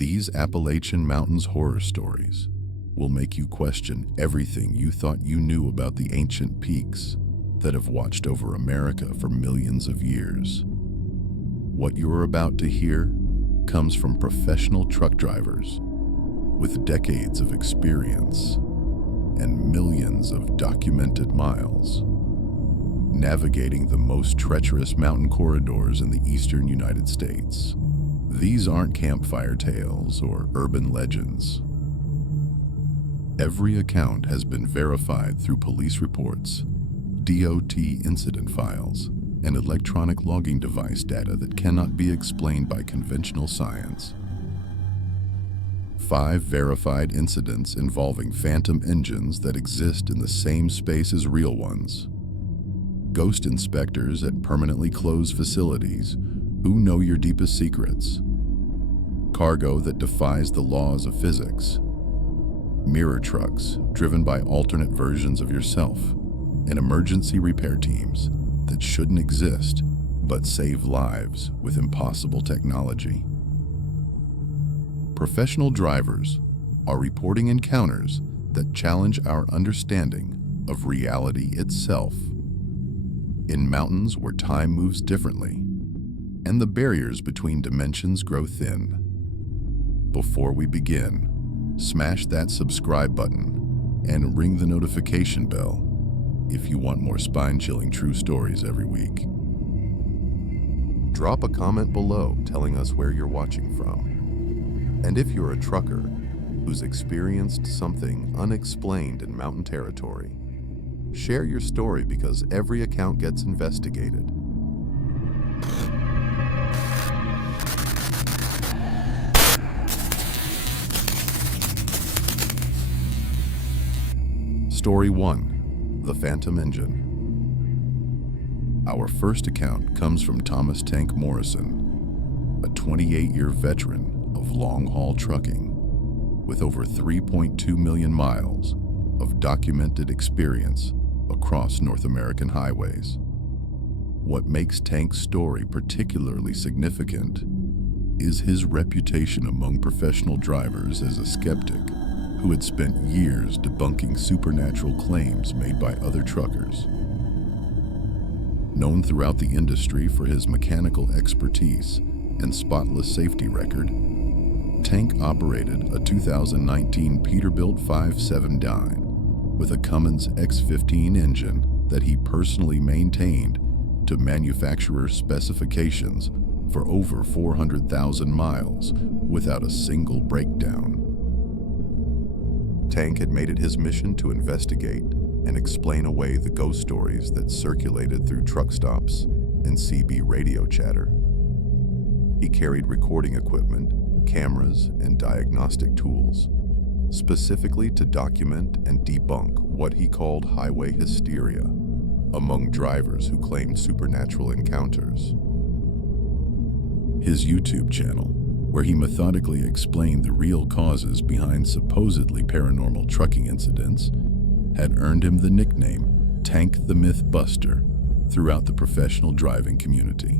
These Appalachian Mountains horror stories will make you question everything you thought you knew about the ancient peaks that have watched over America for millions of years. What you're about to hear comes from professional truck drivers with decades of experience and millions of documented miles, navigating the most treacherous mountain corridors in the eastern United States. These aren't campfire tales or urban legends. Every account has been verified through police reports, DOT incident files, and electronic logging device data that cannot be explained by conventional science. 5 verified incidents involving phantom engines that exist in the same space as real ones. Ghost inspectors at permanently closed facilities who know your deepest secrets. Cargo that defies the laws of physics. Mirror trucks driven by alternate versions of yourself. And emergency repair teams that shouldn't exist but save lives with impossible technology. Professional drivers are reporting encounters that challenge our understanding of reality itself. In mountains where time moves differently and the barriers between dimensions grow thin. Before we begin, smash that subscribe button and ring the notification bell if you want more spine-chilling true stories every week. Drop a comment below telling us where you're watching from. And if you're a trucker who's experienced something unexplained in mountain territory, share your story because every account gets investigated. Story 1. The Phantom Engine. Our first account comes from Thomas Tank Morrison, a 28-year veteran of long-haul trucking with over 3.2 million miles of documented experience across North American highways. What makes Tank's story particularly significant is his reputation among professional drivers as a skeptic who had spent years debunking supernatural claims made by other truckers. Known throughout the industry for his mechanical expertise and spotless safety record, Tank operated a 2019 Peterbilt 579 with a Cummins X15 engine that he personally maintained to manufacturer specifications for over 400,000 miles without a single breakdown. Tank had made it his mission to investigate and explain away the ghost stories that circulated through truck stops and CB radio chatter. He carried recording equipment, cameras, and diagnostic tools, specifically to document and debunk what he called highway hysteria among drivers who claimed supernatural encounters. His YouTube channel, where he methodically explained the real causes behind supposedly paranormal trucking incidents, had earned him the nickname Tank the Mythbuster throughout the professional driving community.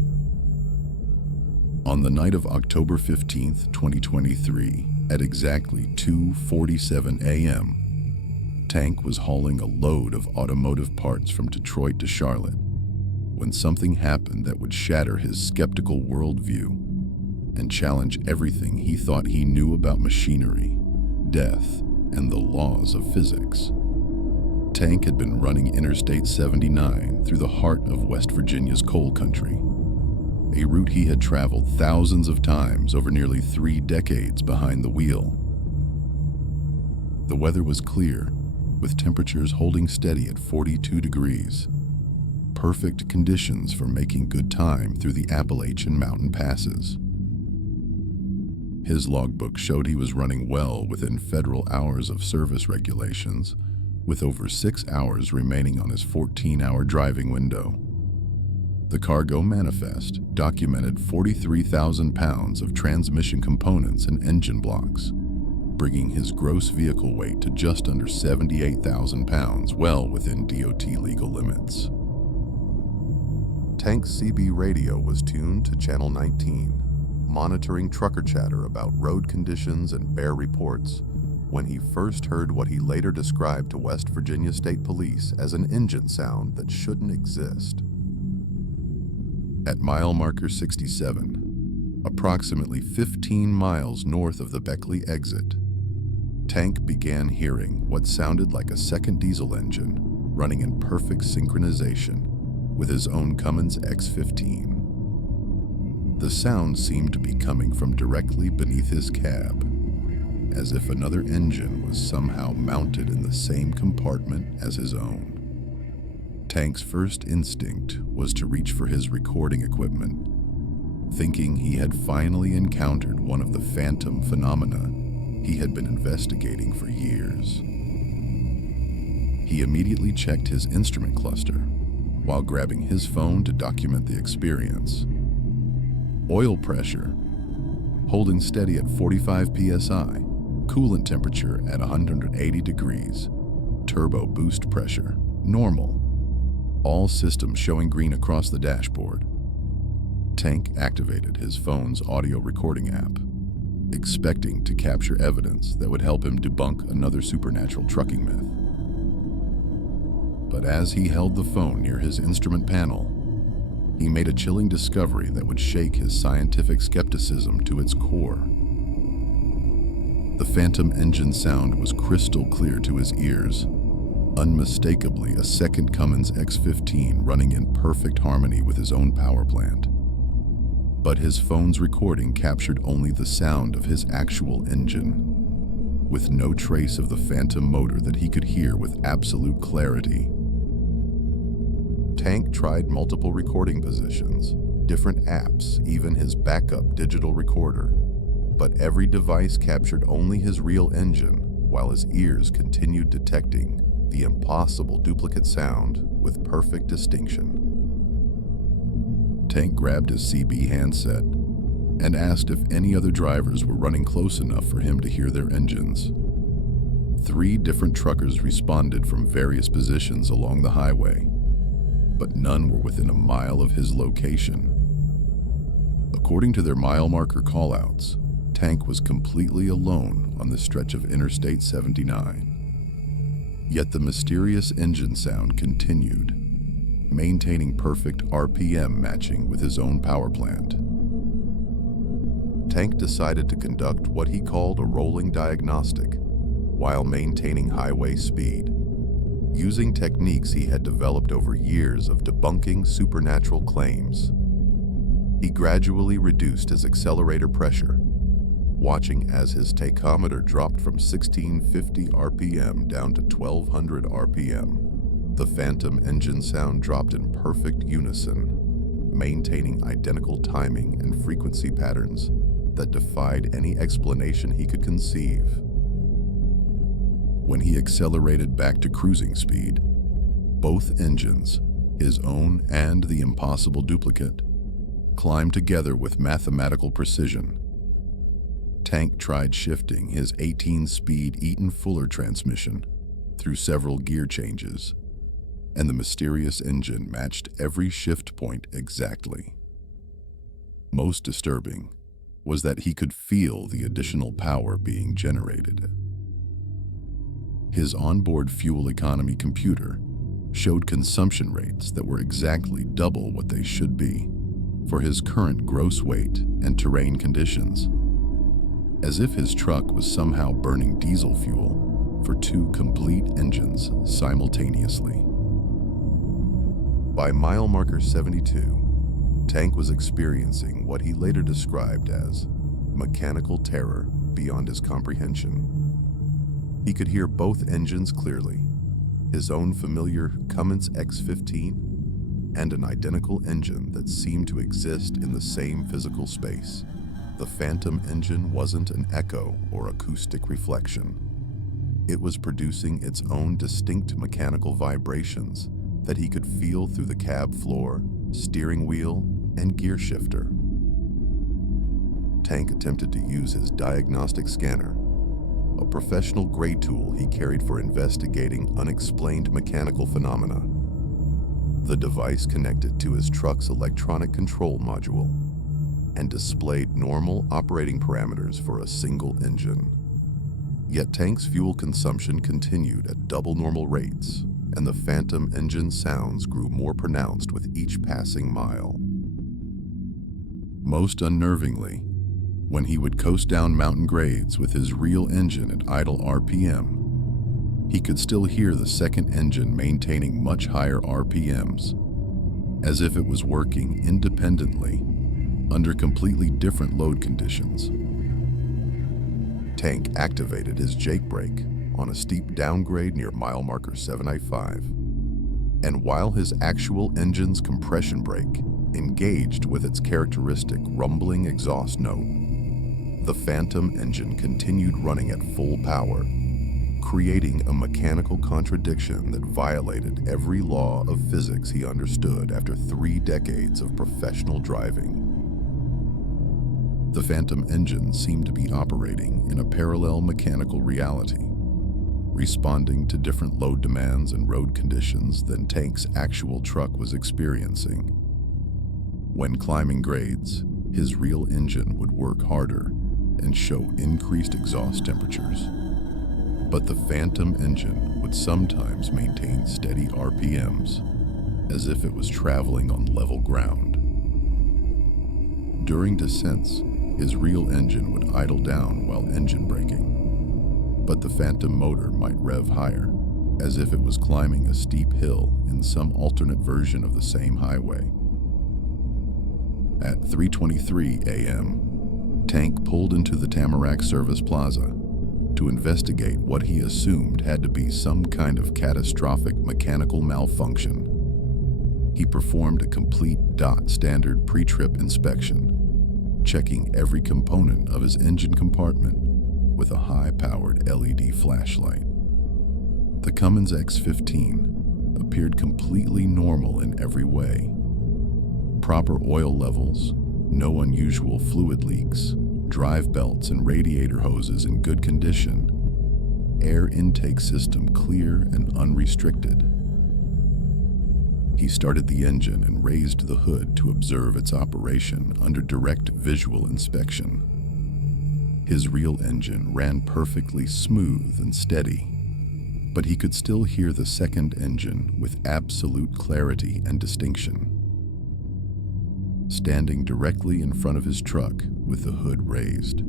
On the night of October 15th, 2023, at exactly 2:47 a.m., Tank was hauling a load of automotive parts from Detroit to Charlotte when something happened that would shatter his skeptical worldview and challenge everything he thought he knew about machinery, death, and the laws of physics. Tank had been running Interstate 79 through the heart of West Virginia's coal country, a route he had traveled thousands of times over nearly 3 decades behind the wheel. The weather was clear, with temperatures holding steady at 42 degrees. Perfect conditions for making good time through the Appalachian mountain passes. His logbook showed he was running well within federal hours of service regulations, with over 6 hours remaining on his 14-hour driving window. The cargo manifest documented 43,000 pounds of transmission components and engine blocks, bringing his gross vehicle weight to just under 78,000 pounds, well within DOT legal limits. Tank's CB radio was tuned to Channel 19, monitoring trucker chatter about road conditions and bear reports when he first heard what he later described to West Virginia State Police as an engine sound that shouldn't exist. At mile marker 67, approximately 15 miles north of the Beckley exit, Tank began hearing what sounded like a second diesel engine running in perfect synchronization with his own Cummins X15. The sound seemed to be coming from directly beneath his cab, as if another engine was somehow mounted in the same compartment as his own. Tank's first instinct was to reach for his recording equipment, thinking he had finally encountered one of the phantom phenomena he had been investigating for years. He immediately checked his instrument cluster while grabbing his phone to document the experience. Oil pressure holding steady at 45 psi, coolant temperature at 180 degrees, turbo boost pressure normal, all systems showing green across the dashboard. Tank activated his phone's audio recording app, expecting to capture evidence that would help him debunk another supernatural trucking myth. But as he held the phone near his instrument panel, he made a chilling discovery that would shake his scientific skepticism to its core. The phantom engine sound was crystal clear to his ears, unmistakably a second Cummins X15 running in perfect harmony with his own power plant. But his phone's recording captured only the sound of his actual engine, with no trace of the phantom motor that he could hear with absolute clarity. Tank tried multiple recording positions, different apps, even his backup digital recorder, but every device captured only his real engine, while his ears continued detecting the impossible duplicate sound with perfect distinction. Tank grabbed his CB handset and asked if any other drivers were running close enough for him to hear their engines. 3 different truckers responded from various positions along the highway, but none were within a mile of his location. According to their mile marker callouts, Tank was completely alone on the stretch of Interstate 79. Yet the mysterious engine sound continued, maintaining perfect RPM matching with his own power plant. Tank decided to conduct what he called a rolling diagnostic while maintaining highway speed, using techniques he had developed over years of debunking supernatural claims. He gradually reduced his accelerator pressure, watching as his tachometer dropped from 1650 RPM down to 1200 RPM. The phantom engine sound dropped in perfect unison, maintaining identical timing and frequency patterns that defied any explanation he could conceive. When he accelerated back to cruising speed, both engines, his own and the impossible duplicate, climbed together with mathematical precision. Tank tried shifting his 18-speed Eaton Fuller transmission through several gear changes, and the mysterious engine matched every shift point exactly. Most disturbing was that he could feel the additional power being generated. His onboard fuel economy computer showed consumption rates that were exactly double what they should be for his current gross weight and terrain conditions, as if his truck was somehow burning diesel fuel for 2 complete engines simultaneously. By mile marker 72, Tank was experiencing what he later described as mechanical terror beyond his comprehension. He could hear both engines clearly, his own familiar Cummins X15 and an identical engine that seemed to exist in the same physical space. The phantom engine wasn't an echo or acoustic reflection. It was producing its own distinct mechanical vibrations that he could feel through the cab floor, steering wheel, and gear shifter. Tank attempted to use his diagnostic scanner, a professional grade tool he carried for investigating unexplained mechanical phenomena. The device connected to his truck's electronic control module, and displayed normal operating parameters for a single engine. Yet Tank's fuel consumption continued at double normal rates, and the Phantom engine sounds grew more pronounced with each passing mile. Most unnervingly, when he would coast down mountain grades with his real engine at idle RPM, he could still hear the second engine maintaining much higher RPMs, as if it was working independently under completely different load conditions. Tank activated his Jake brake on a steep downgrade near mile marker 795, and while his actual engine's compression brake engaged with its characteristic rumbling exhaust note, the Phantom engine continued running at full power, creating a mechanical contradiction that violated every law of physics he understood after 3 decades of professional driving. The Phantom engine seemed to be operating in a parallel mechanical reality, responding to different load demands and road conditions than Tank's actual truck was experiencing. When climbing grades, his real engine would work harder and show increased exhaust temperatures, but the Phantom engine would sometimes maintain steady RPMs, as if it was traveling on level ground. During descents, his real engine would idle down while engine braking, but the Phantom motor might rev higher, as if it was climbing a steep hill in some alternate version of the same highway. At 3:23 a.m., Tank pulled into the Tamarack Service Plaza to investigate what he assumed had to be some kind of catastrophic mechanical malfunction. He performed a complete DOT standard pre-trip inspection, checking every component of his engine compartment with a high-powered LED flashlight. The Cummins X15 appeared completely normal in every way. Proper oil levels, no unusual fluid leaks, drive belts and radiator hoses in good condition, air intake system clear and unrestricted. He started the engine and raised the hood to observe its operation under direct visual inspection. His real engine ran perfectly smooth and steady, but he could still hear the second engine with absolute clarity and distinction. Standing directly in front of his truck with the hood raised,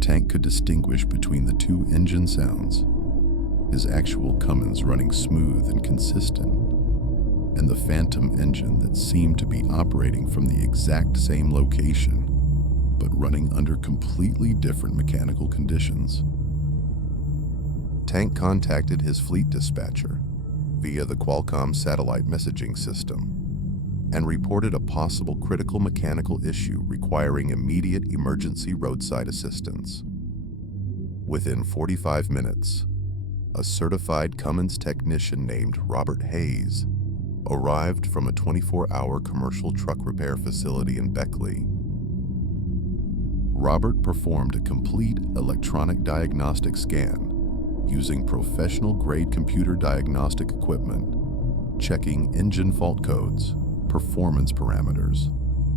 Tank could distinguish between the 2 engine sounds, his actual Cummins running smooth and consistent, and the Phantom engine that seemed to be operating from the exact same location, but running under completely different mechanical conditions. Tank contacted his fleet dispatcher via the Qualcomm satellite messaging system and reported a possible critical mechanical issue requiring immediate emergency roadside assistance. Within 45 minutes, a certified Cummins technician named Robert Hayes arrived from a 24-hour commercial truck repair facility in Beckley. Robert performed a complete electronic diagnostic scan using professional-grade computer diagnostic equipment, checking engine fault codes, performance parameters,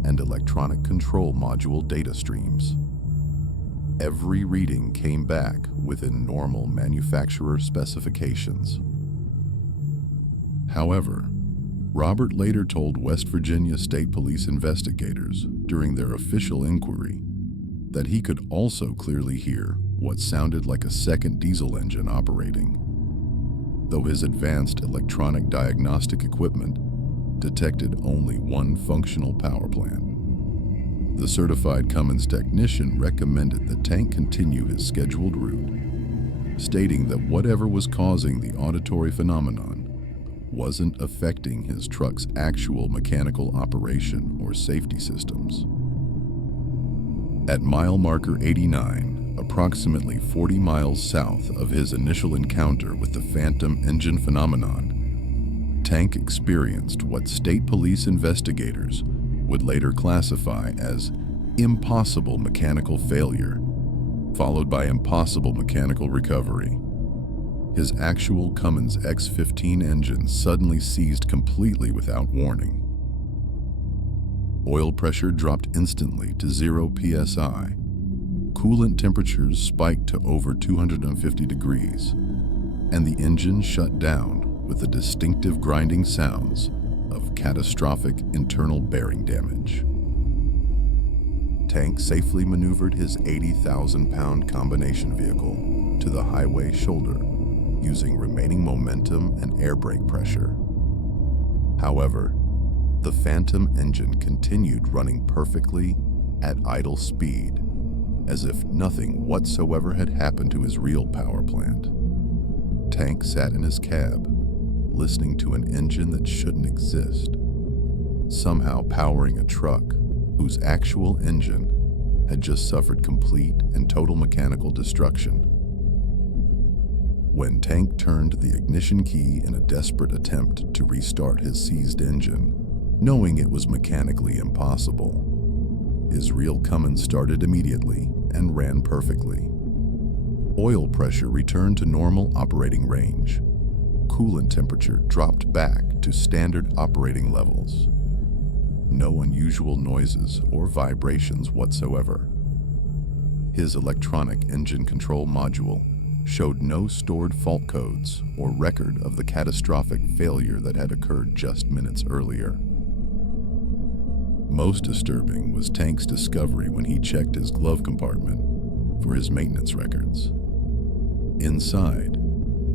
and electronic control module data streams. Every reading came back within normal manufacturer specifications. However, Robert later told West Virginia State Police investigators during their official inquiry that he could also clearly hear what sounded like a second diesel engine operating, though his advanced electronic diagnostic equipment detected only one functional power plant. The certified Cummins technician recommended that Tank continue his scheduled route, stating that whatever was causing the auditory phenomenon wasn't affecting his truck's actual mechanical operation or safety systems. At mile marker 89, approximately 40 miles south of his initial encounter with the Phantom engine phenomenon, Tank experienced what state police investigators would later classify as impossible mechanical failure, followed by impossible mechanical recovery. His actual Cummins X15 engine suddenly seized completely without warning. Oil pressure dropped instantly to 0 psi. Coolant temperatures spiked to over 250 degrees, and the engine shut down with the distinctive grinding sounds of catastrophic internal bearing damage. Tank safely maneuvered his 80,000-pound combination vehicle to the highway shoulder using remaining momentum and air brake pressure. However, the Phantom engine continued running perfectly at idle speed, as if nothing whatsoever had happened to his real power plant. Tank sat in his cab, listening to an engine that shouldn't exist, somehow powering a truck whose actual engine had just suffered complete and total mechanical destruction. When Tank turned the ignition key in a desperate attempt to restart his seized engine, knowing it was mechanically impossible, his real Cummins started immediately and ran perfectly. Oil pressure returned to normal operating range. Coolant temperature dropped back to standard operating levels. No unusual noises or vibrations whatsoever. His electronic engine control module showed no stored fault codes or record of the catastrophic failure that had occurred just minutes earlier. Most disturbing was Tank's discovery when he checked his glove compartment for his maintenance records. Inside,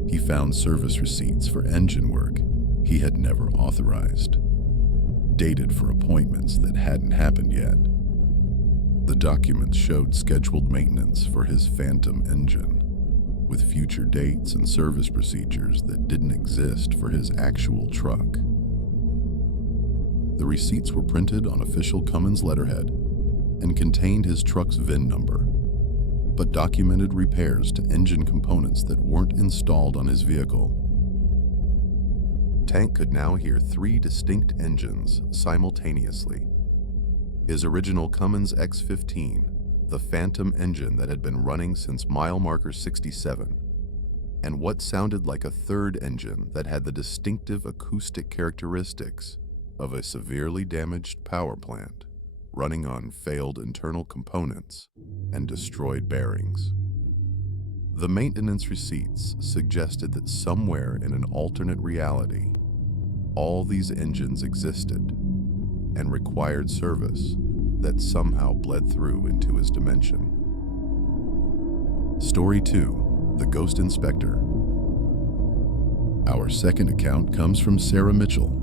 he found service receipts for engine work he had never authorized, dated for appointments that hadn't happened yet. The documents showed scheduled maintenance for his Phantom engine, with future dates and service procedures that didn't exist for his actual truck. The receipts were printed on official Cummins letterhead and contained his truck's VIN number, but documented repairs to engine components that weren't installed on his vehicle. Tank could now hear 3 distinct engines simultaneously. His original Cummins X15, the Phantom engine that had been running since mile marker 67, and what sounded like a third engine that had the distinctive acoustic characteristics of a severely damaged power plant running on failed internal components and destroyed bearings. The maintenance receipts suggested that somewhere in an alternate reality, all these engines existed and required service that somehow bled through into his dimension. Story 2, The Ghost Inspector. Our second account comes from Sarah Mitchell,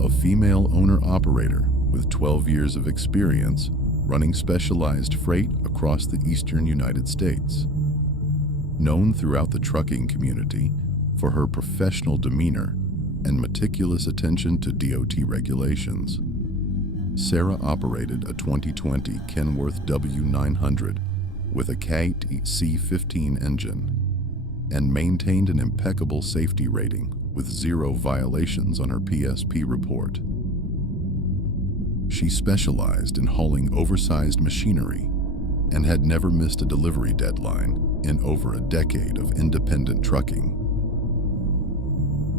a female owner-operator with 12 years of experience running specialized freight across the eastern United States. Known throughout the trucking community for her professional demeanor and meticulous attention to DOT regulations, Sarah operated a 2020 Kenworth W900 with a CAT C15 engine and maintained an impeccable safety rating with 0 violations on her PSP report. She specialized in hauling oversized machinery and had never missed a delivery deadline in over a decade of independent trucking.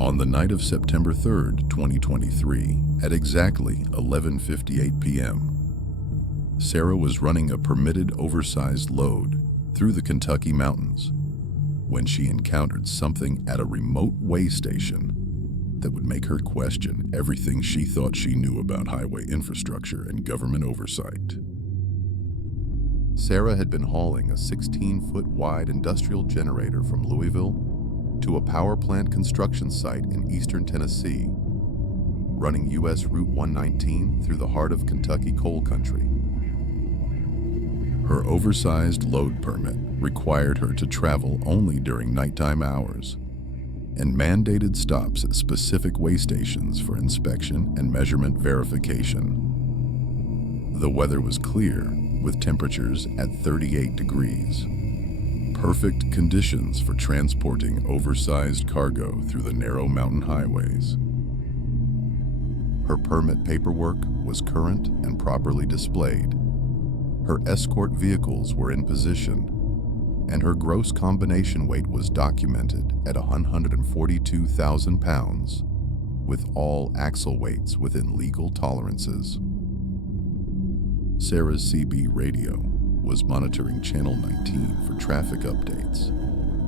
On the night of September 3rd, 2023, at exactly 11:58 p.m., Sarah was running a permitted oversized load through the Kentucky mountains when she encountered something at a remote way station that would make her question everything she thought she knew about highway infrastructure and government oversight. Sarah had been hauling a 16-foot wide industrial generator from Louisville to a power plant construction site in eastern Tennessee, running U.S. Route 119 through the heart of Kentucky coal country. Her oversized load permit required her to travel only during nighttime hours and mandated stops at specific way stations for inspection and measurement verification. The weather was clear, with temperatures at 38 degrees. Perfect conditions for transporting oversized cargo through the narrow mountain highways. Her permit paperwork was current and properly displayed. Her escort vehicles were in position, and her gross combination weight was documented at 142,000 pounds, with all axle weights within legal tolerances. Sarah's CB radio was monitoring Channel 19 for traffic updates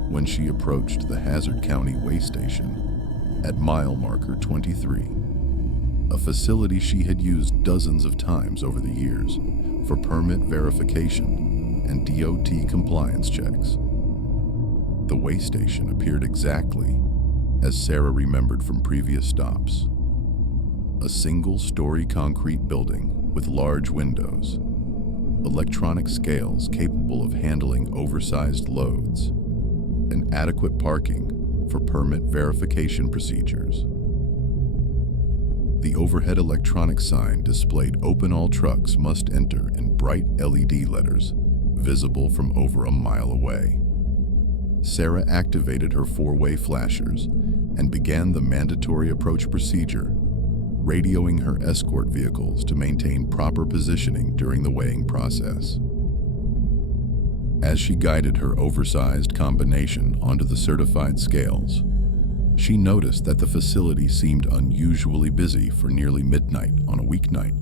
when she approached the Hazard County Way Station at mile marker 23, a facility she had used dozens of times over the years for permit verification and DOT compliance checks. The way station appeared exactly as Sarah remembered from previous stops. A single-story concrete building with large windows, electronic scales capable of handling oversized loads, and adequate parking for permit verification procedures. The overhead electronic sign displayed "Open all trucks must enter" in bright LED letters, visible from over a mile away. Sarah activated her four-way flashers and began the mandatory approach procedure, radioing her escort vehicles to maintain proper positioning during the weighing process. As she guided her oversized combination onto the certified scales, she noticed that the facility seemed unusually busy for nearly midnight on a weeknight,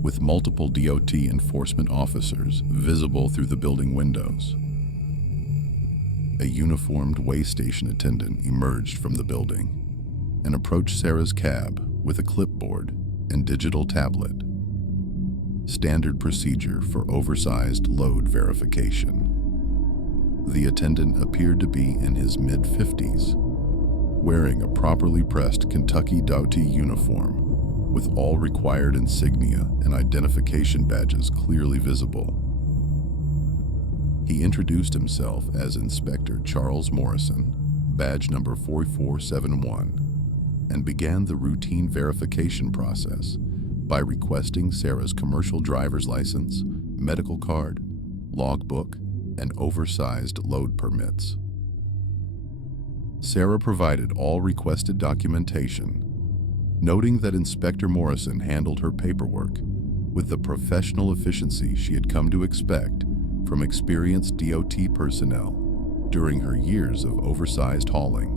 with multiple DOT enforcement officers visible through the building windows. A uniformed way station attendant emerged from the building and approached Sarah's cab with a clipboard and digital tablet. Standard procedure for oversized load verification. The attendant appeared to be in his mid-50s, wearing a properly pressed Kentucky DOT uniform with all required insignia and identification badges clearly visible. He introduced himself as Inspector Charles Morrison, badge number 4471, and began the routine verification process by requesting Sarah's commercial driver's license, medical card, logbook, and oversized load permits. Sarah provided all requested documentation, noting that Inspector Morrison handled her paperwork with the professional efficiency she had come to expect from experienced DOT personnel during her years of oversized hauling.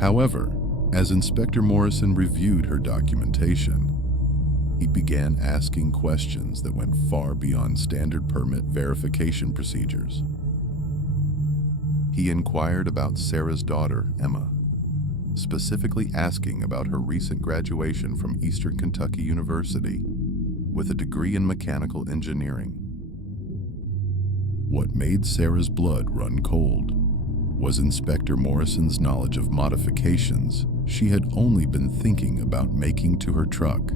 However, as Inspector Morrison reviewed her documentation, he began asking questions that went far beyond standard permit verification procedures. He inquired about Sarah's daughter, Emma, specifically asking about her recent graduation from Eastern Kentucky University with a degree in mechanical engineering. What made Sarah's blood run cold was Inspector Morrison's knowledge of modifications she had only been thinking about making to her truck.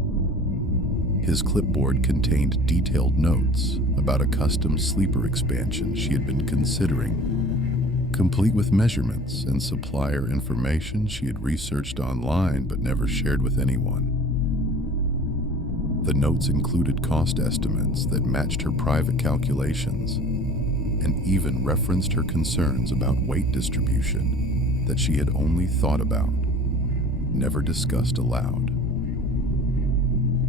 His clipboard contained detailed notes about a custom sleeper expansion she had been considering, complete with measurements and supplier information she had researched online but never shared with anyone. The notes included cost estimates that matched her private calculations, and even referenced her concerns about weight distribution that she had only thought about, never discussed aloud.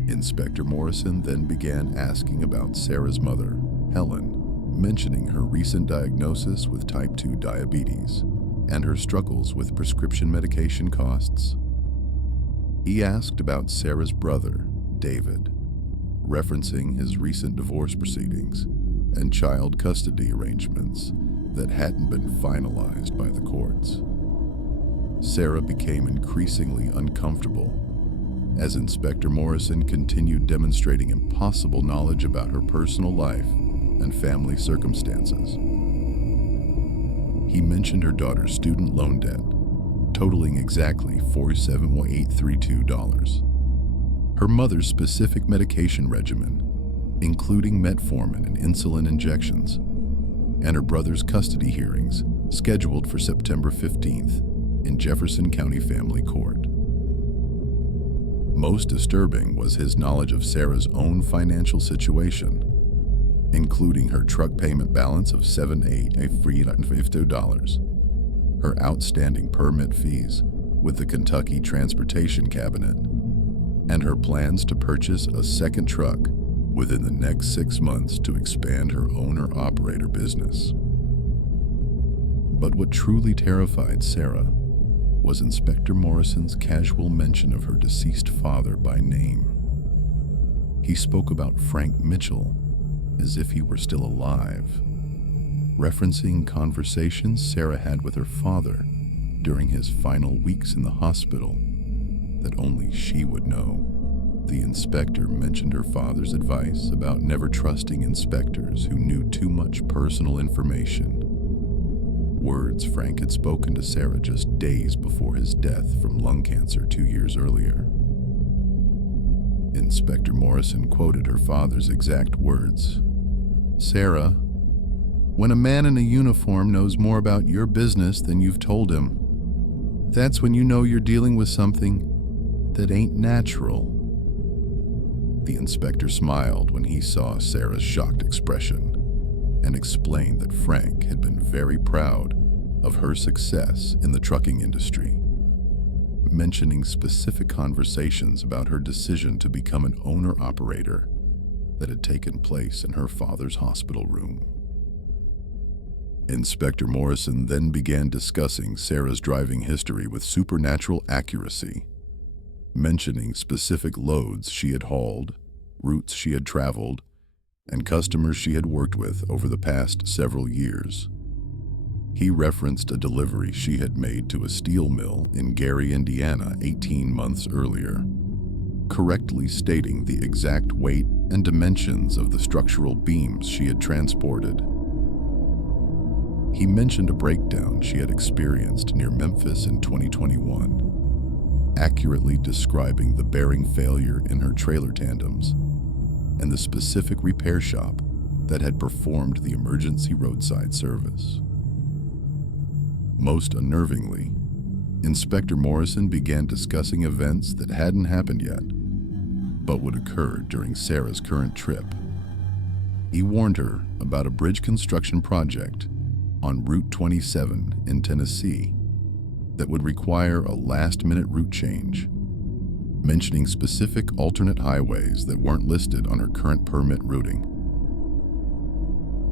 Inspector Morrison then began asking about Sarah's mother, Helen, mentioning her recent diagnosis with type 2 diabetes and her struggles with prescription medication costs. He asked about Sarah's brother, David, referencing his recent divorce proceedings and child custody arrangements that hadn't been finalized by the courts. Sarah became increasingly uncomfortable as Inspector Morrison continued demonstrating impossible knowledge about her personal life and family circumstances. He mentioned her daughter's student loan debt, totaling exactly $47,832, her mother's specific medication regimen, including metformin and insulin injections, and her brother's custody hearings scheduled for September 15th in Jefferson County Family Court. Most disturbing was his knowledge of Sarah's own financial situation, including her truck payment balance of $7,850, her outstanding permit fees with the Kentucky Transportation Cabinet, and her plans to purchase a second truck within the next 6 months to expand her owner-operator business. But what truly terrified Sarah was Inspector Morrison's casual mention of her deceased father by name. He spoke about Frank Mitchell as if he were still alive, referencing conversations Sarah had with her father during his final weeks in the hospital that only she would know. The inspector mentioned her father's advice about never trusting inspectors who knew too much personal information. Words Frank had spoken to Sarah just days before his death from lung cancer 2 years earlier. Inspector Morrison quoted her father's exact words. "Sarah, when a man in a uniform knows more about your business than you've told him, that's when you know you're dealing with something that ain't natural." The inspector smiled when he saw Sarah's shocked expression and explained that Frank had been very proud of her success in the trucking industry, mentioning specific conversations about her decision to become an owner-operator that had taken place in her father's hospital room. Inspector Morrison then began discussing Sarah's driving history with supernatural accuracy, mentioning specific loads she had hauled, routes she had traveled, and customers she had worked with over the past several years. He referenced a delivery she had made to a steel mill in Gary, Indiana 18 months earlier, correctly stating the exact weight and dimensions of the structural beams she had transported. He mentioned a breakdown she had experienced near Memphis in 2021, accurately describing the bearing failure in her trailer tandems and the specific repair shop that had performed the emergency roadside service. Most unnervingly, Inspector Morrison began discussing events that hadn't happened yet, but would occur during Sarah's current trip. He warned her about a bridge construction project on Route 27 in Tennessee that would require a last-minute route change, mentioning specific alternate highways that weren't listed on her current permit routing.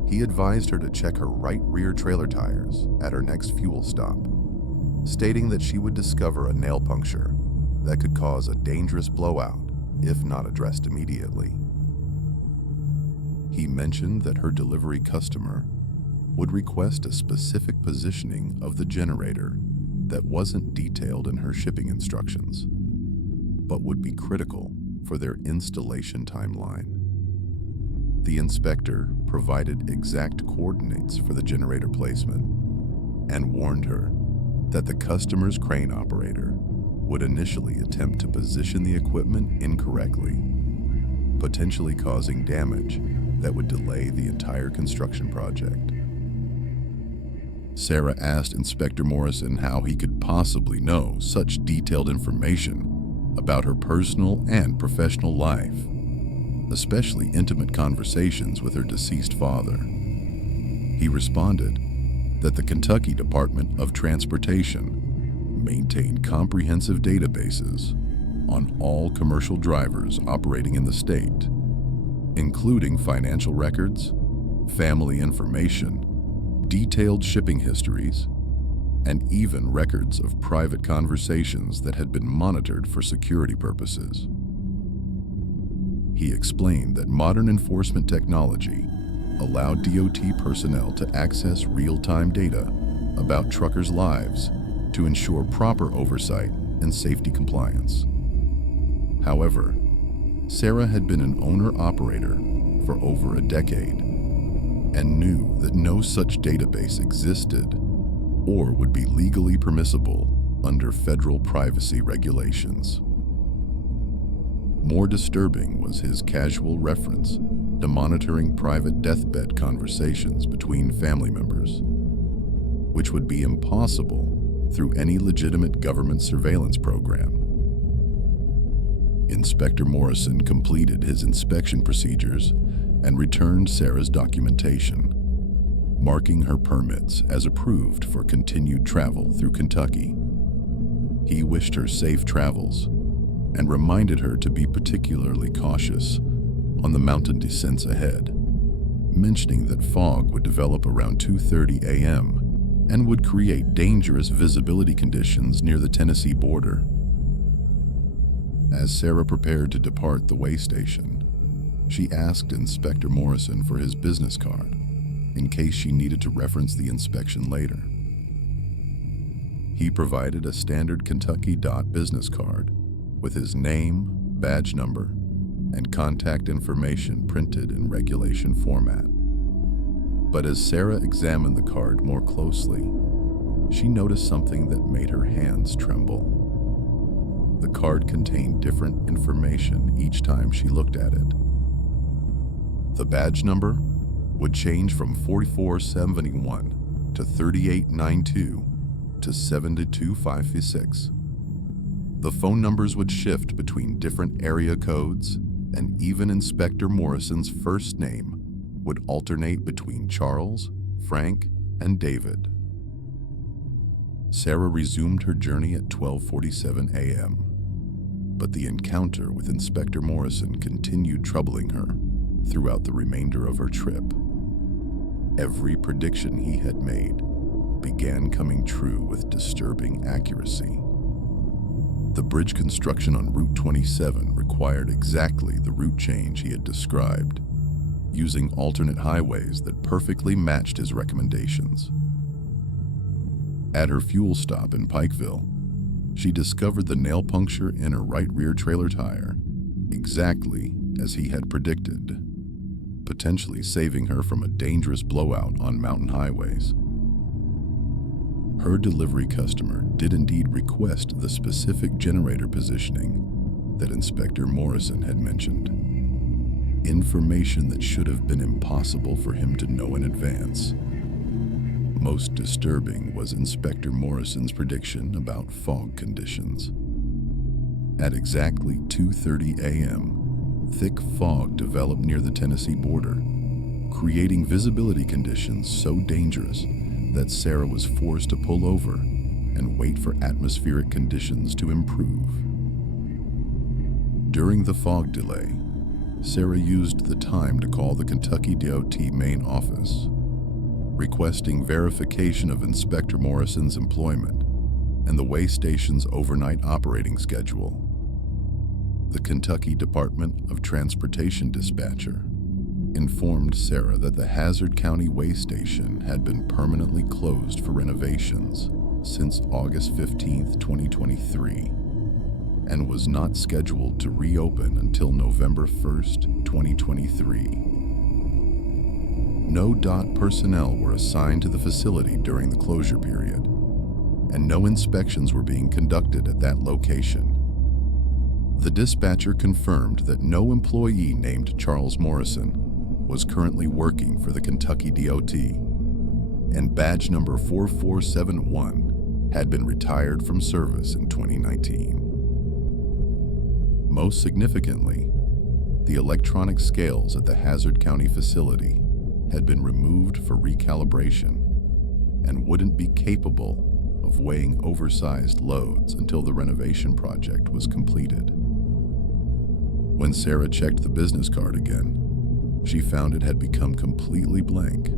He advised her to check her right rear trailer tires at her next fuel stop, stating that she would discover a nail puncture that could cause a dangerous blowout if not addressed immediately. He mentioned that her delivery customer would request a specific positioning of the generator that wasn't detailed in her shipping instructions, but would be critical for their installation timeline. The inspector provided exact coordinates for the generator placement and warned her that the customer's crane operator would initially attempt to position the equipment incorrectly, potentially causing damage that would delay the entire construction project. Sarah asked Inspector Morrison how he could possibly know such detailed information about her personal and professional life, especially intimate conversations with her deceased father. He responded that the Kentucky Department of Transportation maintained comprehensive databases on all commercial drivers operating in the state, including financial records, family information, detailed shipping histories, and even records of private conversations that had been monitored for security purposes. He explained that modern enforcement technology allowed DOT personnel to access real-time data about truckers' lives to ensure proper oversight and safety compliance. However, Sarah had been an owner-operator for over a decade and knew that no such database existed or would be legally permissible under federal privacy regulations. More disturbing was his casual reference to monitoring private deathbed conversations between family members, which would be impossible through any legitimate government surveillance program. Inspector Morrison completed his inspection procedures and returned Sarah's documentation, marking her permits as approved for continued travel through Kentucky. He wished her safe travels and reminded her to be particularly cautious on the mountain descents ahead, mentioning that fog would develop around 2:30 a.m. and would create dangerous visibility conditions near the Tennessee border. As Sarah prepared to depart the way station, She asked Inspector Morrison for his business card in case she needed to reference the inspection later. He provided a standard Kentucky DOT business card with his name, badge number, and contact information printed in regulation format. But as Sarah examined the card more closely, she noticed something that made her hands tremble. The card contained different information each time she looked at it. The badge number would change from 4471 to 3892 to 72556. The phone numbers would shift between different area codes, and even Inspector Morrison's first name would alternate between Charles, Frank, and David. Sarah resumed her journey at 12:47 a.m., but the encounter with Inspector Morrison continued troubling her throughout the remainder of her trip. Every prediction he had made began coming true with disturbing accuracy. The bridge construction on Route 27 required exactly the route change he had described, using alternate highways that perfectly matched his recommendations. At her fuel stop in Pikeville, she discovered the nail puncture in her right rear trailer tire exactly as he had predicted, potentially saving her from a dangerous blowout on mountain highways. Her delivery customer did indeed request the specific generator positioning that Inspector Morrison had mentioned, information that should have been impossible for him to know in advance. Most disturbing was Inspector Morrison's prediction about fog conditions. At exactly 2:30 a.m., thick fog developed near the Tennessee border, creating visibility conditions so dangerous that Sarah was forced to pull over and wait for atmospheric conditions to improve. During the fog delay, Sarah used the time to call the Kentucky DOT main office, requesting verification of Inspector Morrison's employment and the way station's overnight operating schedule. The Kentucky Department of Transportation dispatcher informed Sarah that the Hazard County Way Station had been permanently closed for renovations since August 15, 2023, and was not scheduled to reopen until November 1, 2023. No DOT personnel were assigned to the facility during the closure period, and no inspections were being conducted at that location. The dispatcher confirmed that no employee named Charles Morrison was currently working for the Kentucky DOT, and badge number 4471 had been retired from service in 2019. Most significantly, the electronic scales at the Hazard County facility had been removed for recalibration and wouldn't be capable of weighing oversized loads until the renovation project was completed. When Sarah checked the business card again, she found it had become completely blank,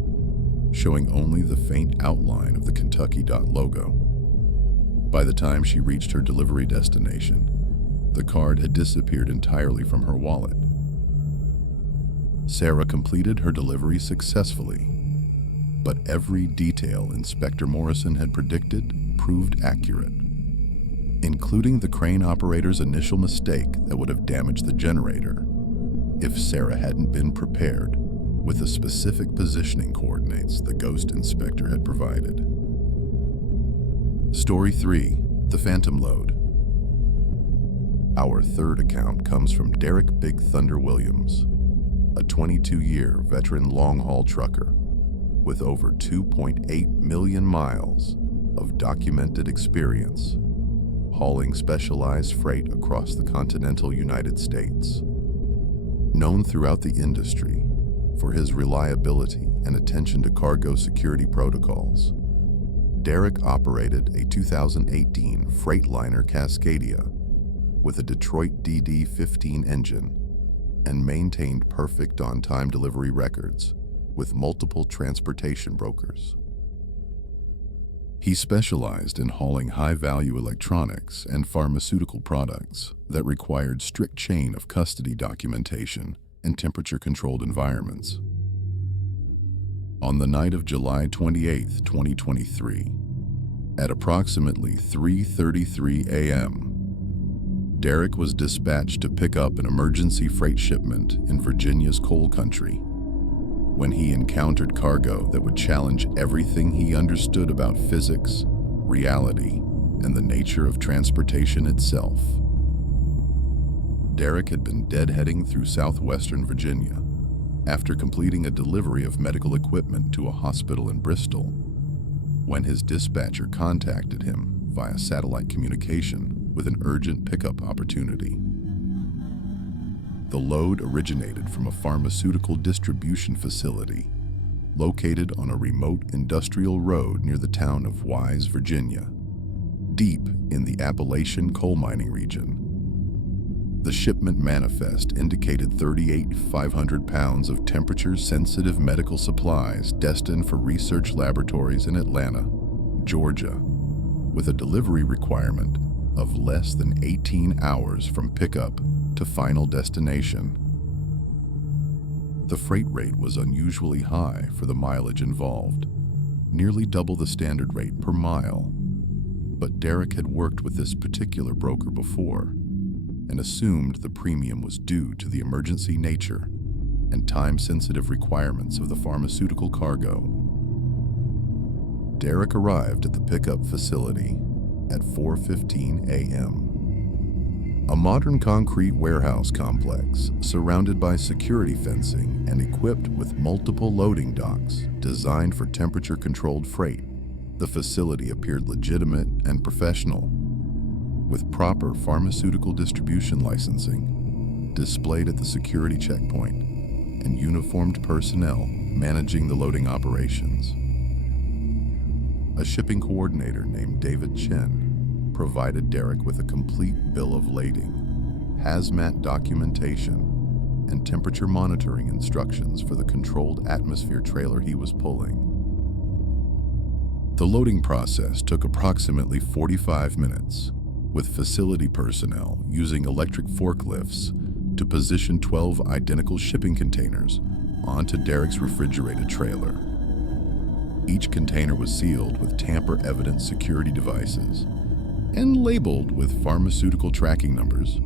showing only the faint outline of the Kentucky DOT logo. By the time she reached her delivery destination, the card had disappeared entirely from her wallet. Sarah completed her delivery successfully, but every detail Inspector Morrison had predicted proved accurate, including the crane operator's initial mistake that would have damaged the generator if Sarah hadn't been prepared with the specific positioning coordinates the ghost inspector had provided. Story 3: The Phantom Load. Our third account comes from Derek Big Thunder Williams, a 22-year veteran long-haul trucker with over 2.8 million miles of documented experience hauling specialized freight across the continental United States. Known throughout the industry for his reliability and attention to cargo security protocols, Derek operated a 2018 Freightliner Cascadia with a Detroit DD-15 engine and maintained perfect on-time delivery records with multiple transportation brokers. He specialized in hauling high-value electronics and pharmaceutical products that required strict chain of custody documentation and temperature-controlled environments. On the night of July 28, 2023, at approximately 3:33 a.m., Derek was dispatched to pick up an emergency freight shipment in Virginia's coal country when he encountered cargo that would challenge everything he understood about physics, reality, and the nature of transportation itself. Derek had been deadheading through southwestern Virginia after completing a delivery of medical equipment to a hospital in Bristol when his dispatcher contacted him via satellite communication with an urgent pickup opportunity. The load originated from a pharmaceutical distribution facility located on a remote industrial road near the town of Wise, Virginia, deep in the Appalachian coal mining region. The shipment manifest indicated 3,500 pounds of temperature-sensitive medical supplies destined for research laboratories in Atlanta, Georgia, with a delivery requirement of less than 18 hours from pickup to final destination. The freight rate was unusually high for the mileage involved, nearly double the standard rate per mile. But Derek had worked with this particular broker before and assumed the premium was due to the emergency nature and time-sensitive requirements of the pharmaceutical cargo. Derek arrived at the pickup facility at 4:15 a.m. A modern concrete warehouse complex surrounded by security fencing and equipped with multiple loading docks designed for temperature-controlled freight. The facility appeared legitimate and professional, with proper pharmaceutical distribution licensing displayed at the security checkpoint and uniformed personnel managing the loading operations. A shipping coordinator named David Chen provided Derek with a complete bill of lading, hazmat documentation, and temperature monitoring instructions for the controlled atmosphere trailer he was pulling. The loading process took approximately 45 minutes, with facility personnel using electric forklifts to position 12 identical shipping containers onto Derek's refrigerated trailer. Each container was sealed with tamper-evident security devices and labeled with pharmaceutical tracking numbers,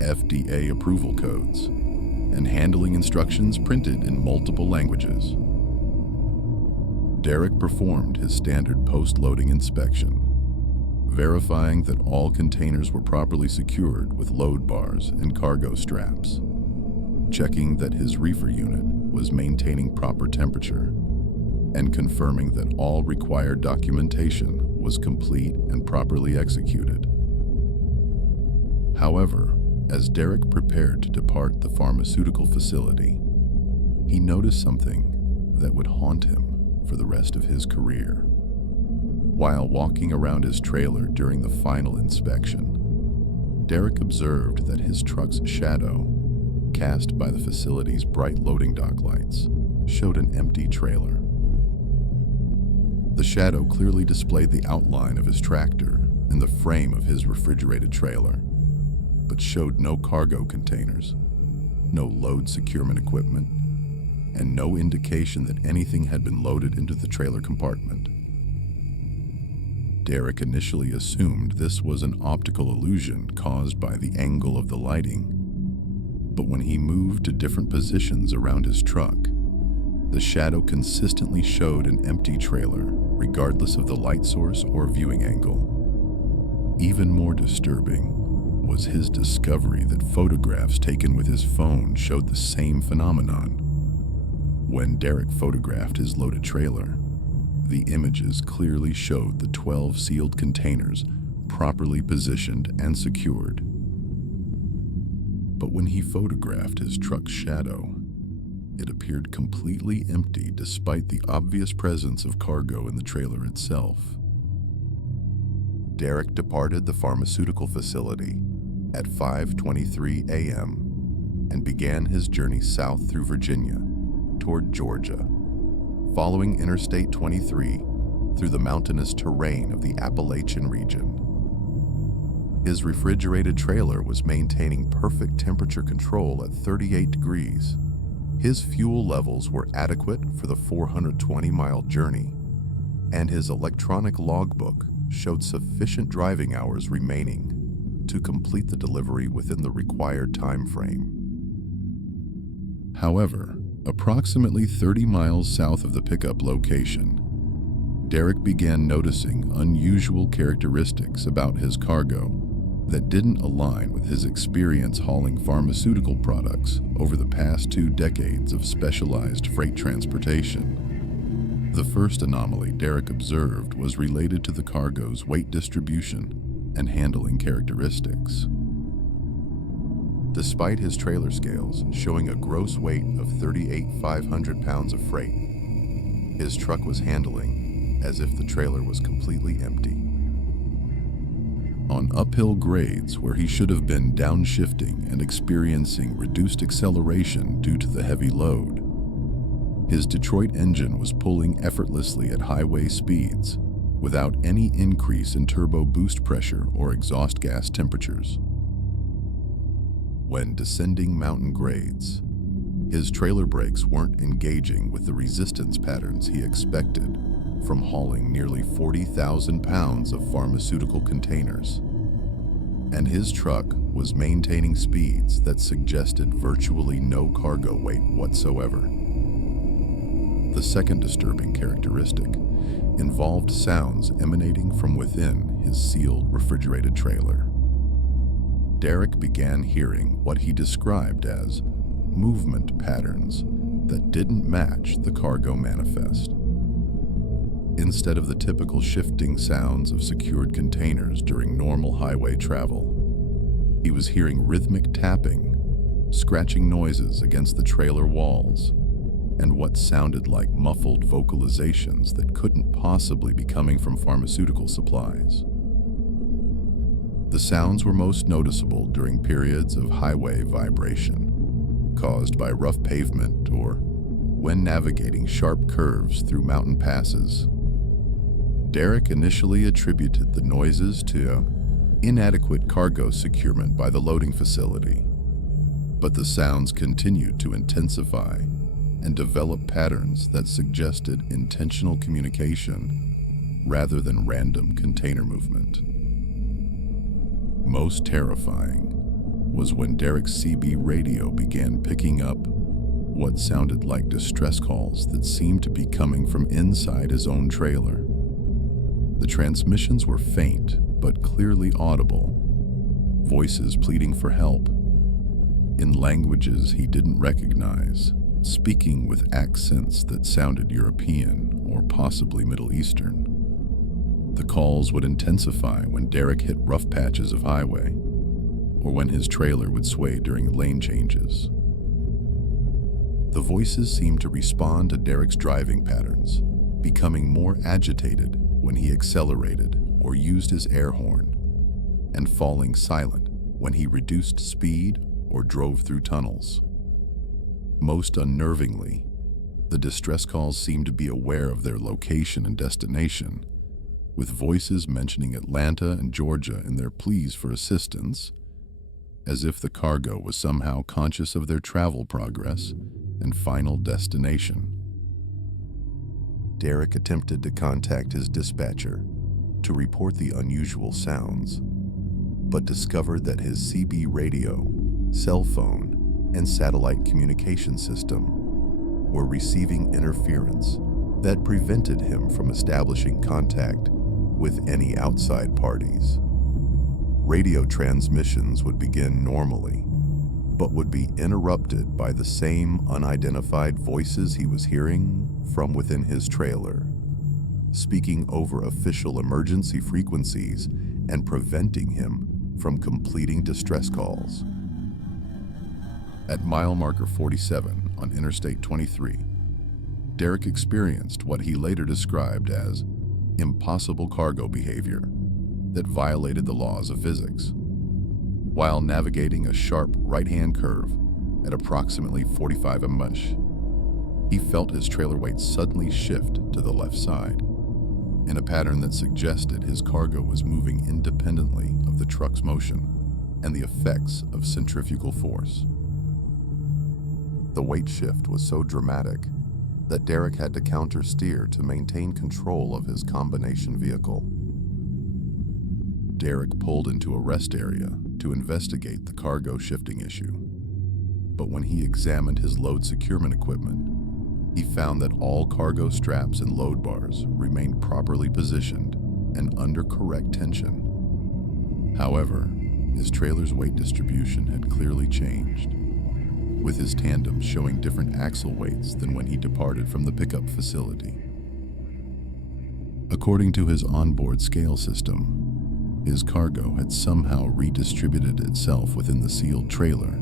FDA approval codes, and handling instructions printed in multiple languages. Derek performed his standard post-loading inspection, verifying that all containers were properly secured with load bars and cargo straps, checking that his reefer unit was maintaining proper temperature, and confirming that all required documentation was complete and properly executed. However, as Derek prepared to depart the pharmaceutical facility, he noticed something that would haunt him for the rest of his career. While walking around his trailer during the final inspection, Derek observed that his truck's shadow, cast by the facility's bright loading dock lights, showed an empty trailer. The shadow clearly displayed the outline of his tractor and the frame of his refrigerated trailer, but showed no cargo containers, no load securement equipment, and no indication that anything had been loaded into the trailer compartment. Derek initially assumed this was an optical illusion caused by the angle of the lighting, but when he moved to different positions around his truck, the shadow consistently showed an empty trailer, regardless of the light source or viewing angle. Even more disturbing was his discovery that photographs taken with his phone showed the same phenomenon. When Derek photographed his loaded trailer, the images clearly showed the 12 sealed containers properly positioned and secured. But when he photographed his truck's shadow, it appeared completely empty despite the obvious presence of cargo in the trailer itself. Derek departed the pharmaceutical facility at 5:23 a.m. and began his journey south through Virginia toward Georgia, following Interstate 23 through the mountainous terrain of the Appalachian region. His refrigerated trailer was maintaining perfect temperature control at 38 degrees. His fuel levels were adequate for the 420-mile journey, and his electronic logbook showed sufficient driving hours remaining to complete the delivery within the required time frame. However, approximately 30 miles south of the pickup location, Derek began noticing unusual characteristics about his cargo that didn't align with his experience hauling pharmaceutical products over the past 2 decades of specialized freight transportation. The first anomaly Derek observed was related to the cargo's weight distribution and handling characteristics. Despite his trailer scales showing a gross weight of 38,500 pounds of freight, his truck was handling as if the trailer was completely empty. On uphill grades where he should have been downshifting and experiencing reduced acceleration due to the heavy load, his Detroit engine was pulling effortlessly at highway speeds without any increase in turbo boost pressure or exhaust gas temperatures. When descending mountain grades, his trailer brakes weren't engaging with the resistance patterns he expected from hauling nearly 40,000 pounds of pharmaceutical containers, and his truck was maintaining speeds that suggested virtually no cargo weight whatsoever. The second disturbing characteristic involved sounds emanating from within his sealed refrigerated trailer. Derek began hearing what he described as movement patterns that didn't match the cargo manifest. Instead of the typical shifting sounds of secured containers during normal highway travel, he was hearing rhythmic tapping, scratching noises against the trailer walls, and what sounded like muffled vocalizations that couldn't possibly be coming from pharmaceutical supplies. The sounds were most noticeable during periods of highway vibration, caused by rough pavement or when navigating sharp curves through mountain passes. Derek initially attributed the noises to inadequate cargo securement by the loading facility, but the sounds continued to intensify and develop patterns that suggested intentional communication rather than random container movement. Most terrifying was when Derek's CB radio began picking up what sounded like distress calls that seemed to be coming from inside his own trailer. The transmissions were faint but clearly audible, voices pleading for help in languages he didn't recognize, speaking with accents that sounded European or possibly Middle Eastern. The calls would intensify when Derek hit rough patches of highway, or when his trailer would sway during lane changes. The voices seemed to respond to Derek's driving patterns, becoming more agitated when he accelerated or used his air horn, and falling silent when he reduced speed or drove through tunnels. Most unnervingly, the distress calls seemed to be aware of their location and destination, with voices mentioning Atlanta and Georgia in their pleas for assistance, as if the cargo was somehow conscious of their travel progress and final destination. Derek attempted to contact his dispatcher to report the unusual sounds, but discovered that his CB radio, cell phone, and satellite communication system were receiving interference that prevented him from establishing contact with any outside parties. Radio transmissions would begin normally, but would be interrupted by the same unidentified voices he was hearing from within his trailer, speaking over official emergency frequencies and preventing him from completing distress calls. At mile marker 47 on Interstate 23, Derek experienced what he later described as impossible cargo behavior that violated the laws of physics. While navigating a sharp right-hand curve at approximately 45 mph, he felt his trailer weight suddenly shift to the left side, in a pattern that suggested his cargo was moving independently of the truck's motion and the effects of centrifugal force. The weight shift was so dramatic that Derek had to counter-steer to maintain control of his combination vehicle. Derek pulled into a rest area to investigate the cargo shifting issue. But when he examined his load securement equipment, he found that all cargo straps and load bars remained properly positioned and under correct tension. However, his trailer's weight distribution had clearly changed, with his tandems showing different axle weights than when he departed from the pickup facility. According to his onboard scale system, his cargo had somehow redistributed itself within the sealed trailer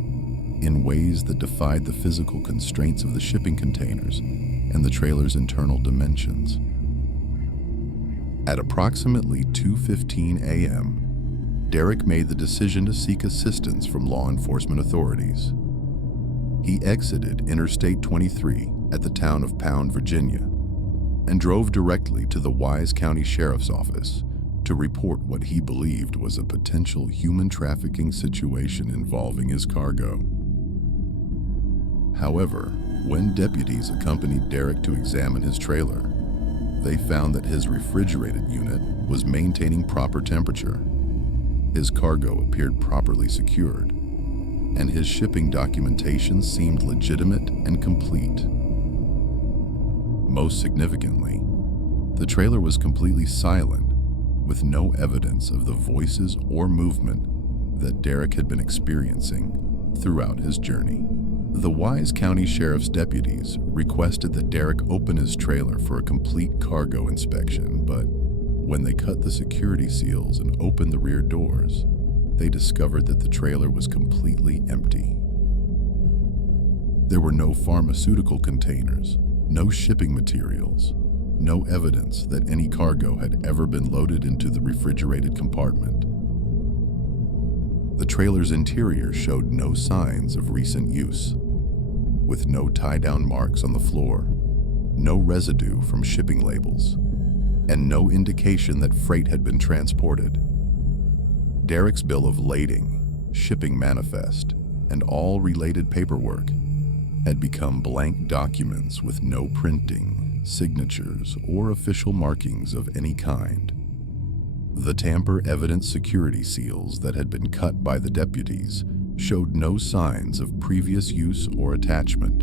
in ways that defied the physical constraints of the shipping containers and the trailer's internal dimensions. At approximately 2:15 a.m., Derek made the decision to seek assistance from law enforcement authorities. He exited Interstate 23 at the town of Pound, Virginia, and drove directly to the Wise County Sheriff's Office to report what he believed was a potential human trafficking situation involving his cargo. However, when deputies accompanied Derek to examine his trailer, they found that his refrigerated unit was maintaining proper temperature. His cargo appeared properly secured, and his shipping documentation seemed legitimate and complete. Most significantly, the trailer was completely silent, with no evidence of the voices or movement that Derek had been experiencing throughout his journey. The Wise County Sheriff's deputies requested that Derek open his trailer for a complete cargo inspection, but when they cut the security seals and opened the rear doors, they discovered that the trailer was completely empty. There were no pharmaceutical containers, no shipping materials, no evidence that any cargo had ever been loaded into the refrigerated compartment. The trailer's interior showed no signs of recent use, with no tie-down marks on the floor, no residue from shipping labels, and no indication that freight had been transported. Derek's bill of lading, shipping manifest, and all related paperwork had become blank documents with no printing, signatures, or official markings of any kind. The tamper evidence security seals that had been cut by the deputies showed no signs of previous use or attachment.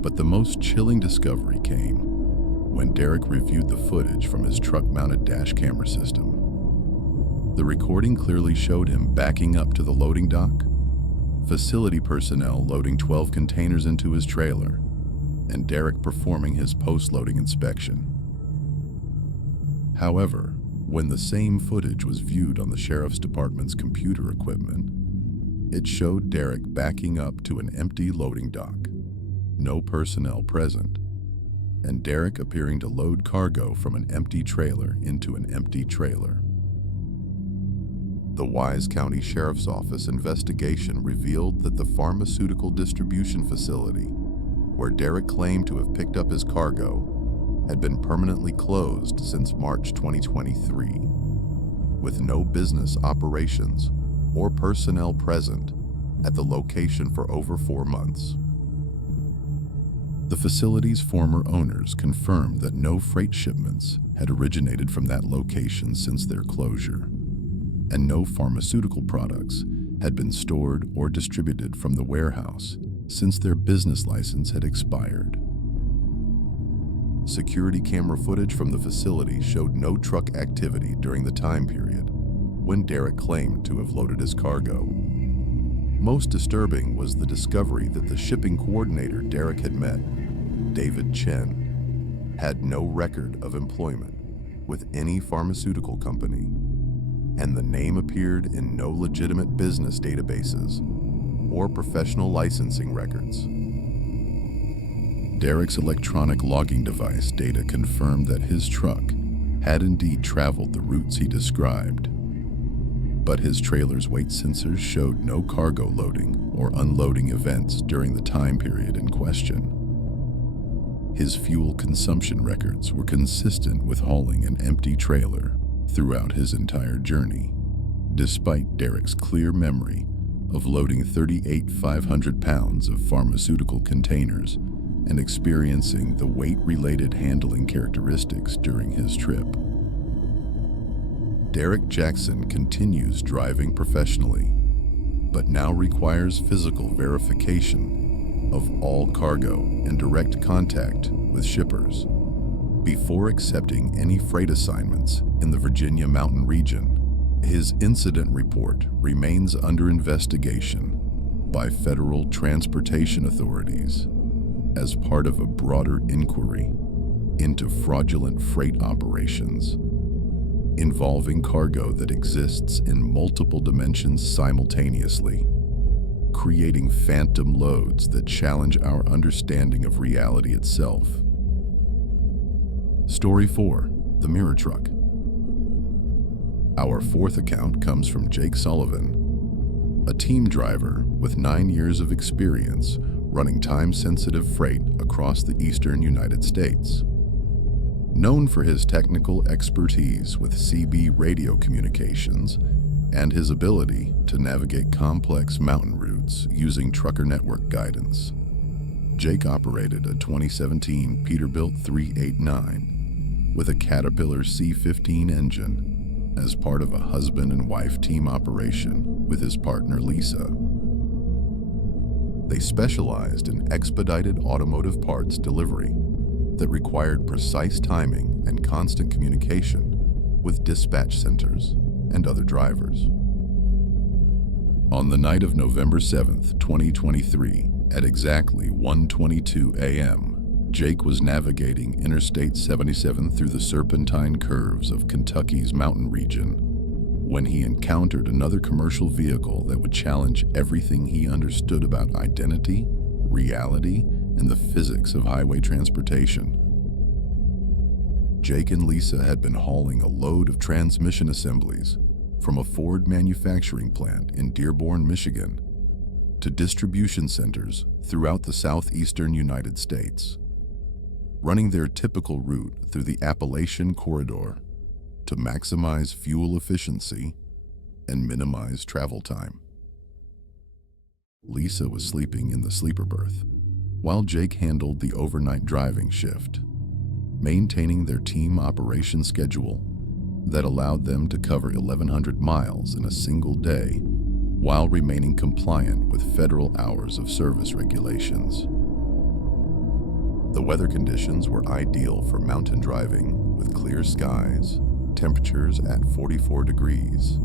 But the most chilling discovery came when Derek reviewed the footage from his truck-mounted dash camera system. The recording clearly showed him backing up to the loading dock, facility personnel loading 12 containers into his trailer, and Derek performing his post-loading inspection. However, when the same footage was viewed on the Sheriff's Department's computer equipment, it showed Derek backing up to an empty loading dock, no personnel present, and Derek appearing to load cargo from an empty trailer into an empty trailer. The Wise County Sheriff's Office investigation revealed that the pharmaceutical distribution facility, where Derek claimed to have picked up his cargo, had been permanently closed since March 2023, with no business operations or personnel present at the location for over 4 months. The facility's former owners confirmed that no freight shipments had originated from that location since their closure, and no pharmaceutical products had been stored or distributed from the warehouse since their business license had expired. Security camera footage from the facility showed no truck activity during the time period when Derek claimed to have loaded his cargo. Most disturbing was the discovery that the shipping coordinator Derek had met, David Chen, had no record of employment with any pharmaceutical company, and the name appeared in no legitimate business databases or professional licensing records. Derek's electronic logging device data confirmed that his truck had indeed traveled the routes he described, but his trailer's weight sensors showed no cargo loading or unloading events during the time period in question. His fuel consumption records were consistent with hauling an empty trailer throughout his entire journey, despite Derek's clear memory of loading 38 500-pounds of pharmaceutical containers and experiencing the weight-related handling characteristics during his trip. Derek Jackson continues driving professionally, but now requires physical verification of all cargo and direct contact with shippers before accepting any freight assignments in the Virginia Mountain region. His incident report remains under investigation by federal transportation authorities as part of a broader inquiry into fraudulent freight operations involving cargo that exists in multiple dimensions simultaneously, creating phantom loads that challenge our understanding of reality itself. Story 4: The Mirror Truck. Our fourth account comes from Jake Sullivan, a team driver with 9 years of experience running time-sensitive freight across the eastern United States. Known for his technical expertise with CB radio communications and his ability to navigate complex mountain routes using trucker network guidance, Jake operated a 2017 Peterbilt 389 with a Caterpillar C15 engine as part of a husband and wife team operation with his partner Lisa. They specialized in expedited automotive parts delivery that required precise timing and constant communication with dispatch centers and other drivers. On the night of November 7th, 2023, at exactly 1:22 a.m., Jake was navigating Interstate 77 through the serpentine curves of Kentucky's mountain region when he encountered another commercial vehicle that would challenge everything he understood about identity, reality, and the physics of highway transportation. Jake and Lisa had been hauling a load of transmission assemblies from a Ford manufacturing plant in Dearborn, Michigan, to distribution centers throughout the southeastern United States, running their typical route through the Appalachian corridor to maximize fuel efficiency and minimize travel time. Lisa was sleeping in the sleeper berth, while Jake handled the overnight driving shift, maintaining their team operation schedule that allowed them to cover 1,100 miles in a single day while remaining compliant with federal hours of service regulations. The weather conditions were ideal for mountain driving, with clear skies, temperatures at 44 degrees,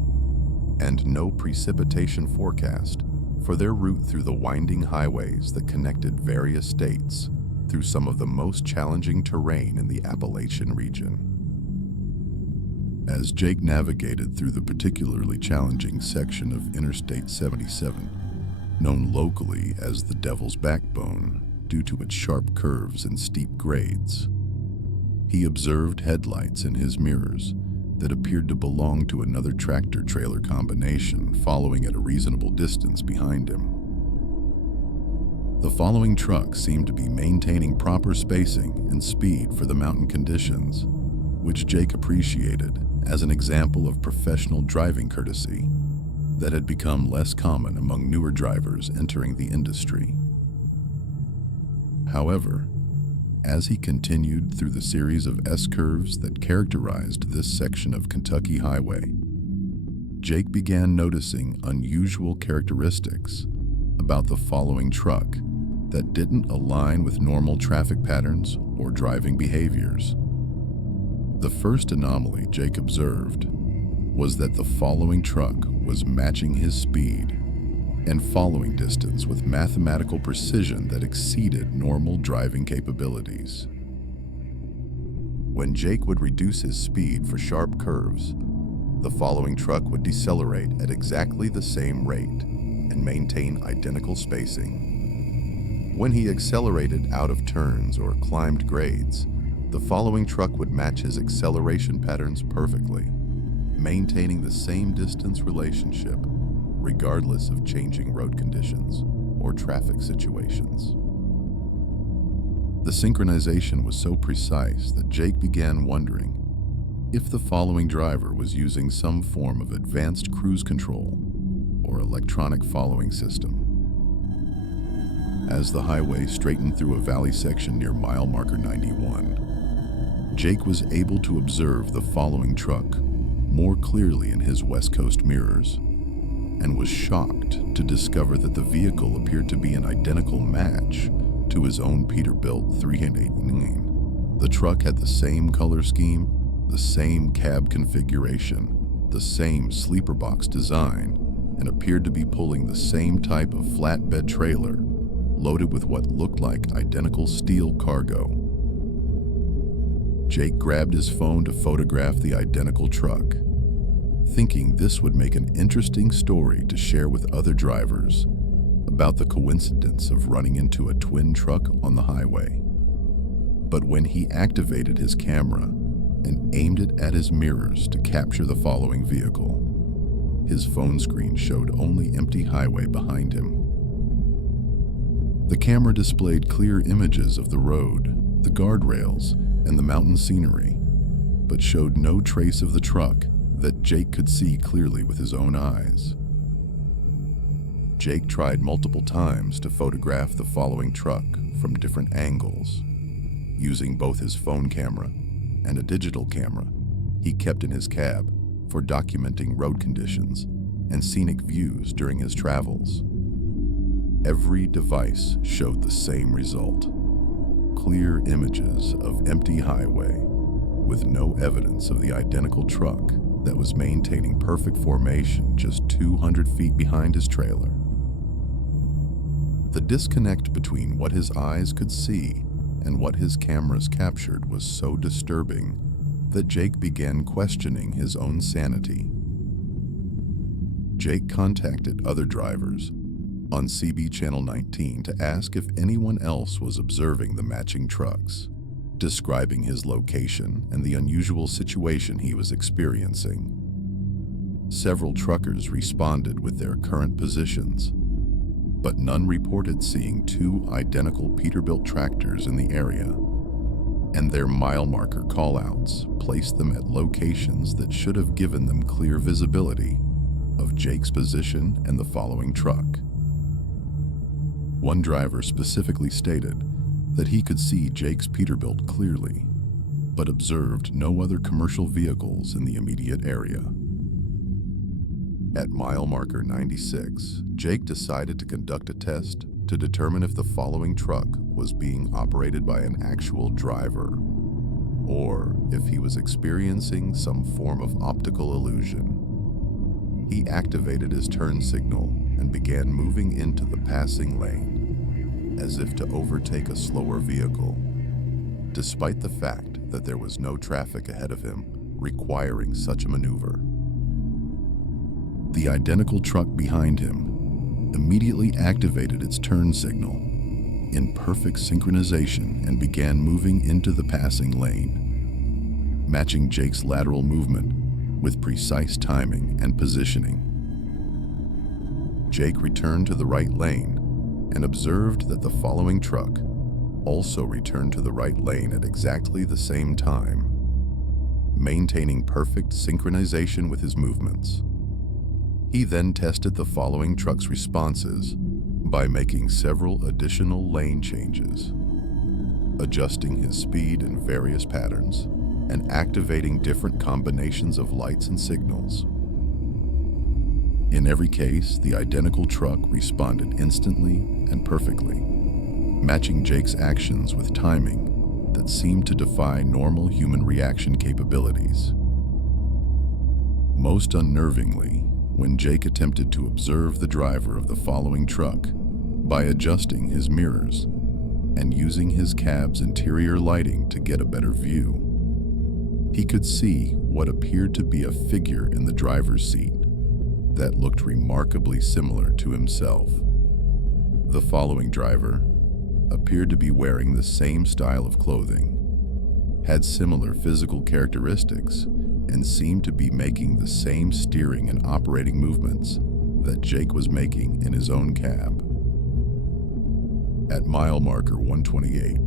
and no precipitation forecast for their route through the winding highways that connected various states through some of the most challenging terrain in the Appalachian region. As Jake navigated through the particularly challenging section of Interstate 77, known locally as the Devil's Backbone due to its sharp curves and steep grades, he observed headlights in his mirrors that appeared to belong to another tractor-trailer combination following at a reasonable distance behind him. The following truck seemed to be maintaining proper spacing and speed for the mountain conditions, which Jake appreciated as an example of professional driving courtesy that had become less common among newer drivers entering the industry. However, as he continued through the series of S-curves that characterized this section of Kentucky highway, Jake began noticing unusual characteristics about the following truck that didn't align with normal traffic patterns or driving behaviors. The first anomaly Jake observed was that the following truck was matching his speed and following distance with mathematical precision that exceeded normal driving capabilities. When Jake would reduce his speed for sharp curves, the following truck would decelerate at exactly the same rate and maintain identical spacing. When he accelerated out of turns or climbed grades, the following truck would match his acceleration patterns perfectly, maintaining the same distance relationship regardless of changing road conditions or traffic situations. The synchronization was so precise that Jake began wondering if the following driver was using some form of advanced cruise control or electronic following system. As the highway straightened through a valley section near mile marker 91, Jake was able to observe the following truck more clearly in his West Coast mirrors, and was shocked to discover that the vehicle appeared to be an identical match to his own Peterbilt 389. The truck had the same color scheme, the same cab configuration, the same sleeper box design, and appeared to be pulling the same type of flatbed trailer loaded with what looked like identical steel cargo. Jake grabbed his phone to photograph the identical truck, thinking this would make an interesting story to share with other drivers about the coincidence of running into a twin truck on the highway. But when he activated his camera and aimed it at his mirrors to capture the following vehicle, his phone screen showed only empty highway behind him. The camera displayed clear images of the road, the guardrails, and the mountain scenery, but showed no trace of the truck that Jake could see clearly with his own eyes. Jake tried multiple times to photograph the following truck from different angles, using both his phone camera and a digital camera he kept in his cab for documenting road conditions and scenic views during his travels. Every device showed the same result: clear images of empty highway with no evidence of the identical truck that was maintaining perfect formation just 200 feet behind his trailer. The disconnect between what his eyes could see and what his cameras captured was so disturbing that Jake began questioning his own sanity. Jake contacted other drivers on CB Channel 19 to ask if anyone else was observing the matching trucks, describing his location and the unusual situation he was experiencing. Several truckers responded with their current positions, but none reported seeing two identical Peterbilt tractors in the area, and their mile marker callouts placed them at locations that should have given them clear visibility of Jake's position and the following truck. One driver specifically stated that he could see Jake's Peterbilt clearly, but observed no other commercial vehicles in the immediate area. At mile marker 96, Jake decided to conduct a test to determine if the following truck was being operated by an actual driver, or if he was experiencing some form of optical illusion. He activated his turn signal and began moving into the passing lane, as if to overtake a slower vehicle, despite the fact that there was no traffic ahead of him requiring such a maneuver. The identical truck behind him immediately activated its turn signal in perfect synchronization and began moving into the passing lane, matching Jake's lateral movement with precise timing and positioning. Jake returned to the right lane and observed that the following truck also returned to the right lane at exactly the same time, maintaining perfect synchronization with his movements. He then tested the following truck's responses by making several additional lane changes, adjusting his speed in various patterns, and activating different combinations of lights and signals. In every case, the identical truck responded instantly and perfectly, matching Jake's actions with timing that seemed to defy normal human reaction capabilities. Most unnervingly, when Jake attempted to observe the driver of the following truck by adjusting his mirrors and using his cab's interior lighting to get a better view, he could see what appeared to be a figure in the driver's seat that looked remarkably similar to himself. The following driver appeared to be wearing the same style of clothing, had similar physical characteristics, and seemed to be making the same steering and operating movements that Jake was making in his own cab. At mile marker 128,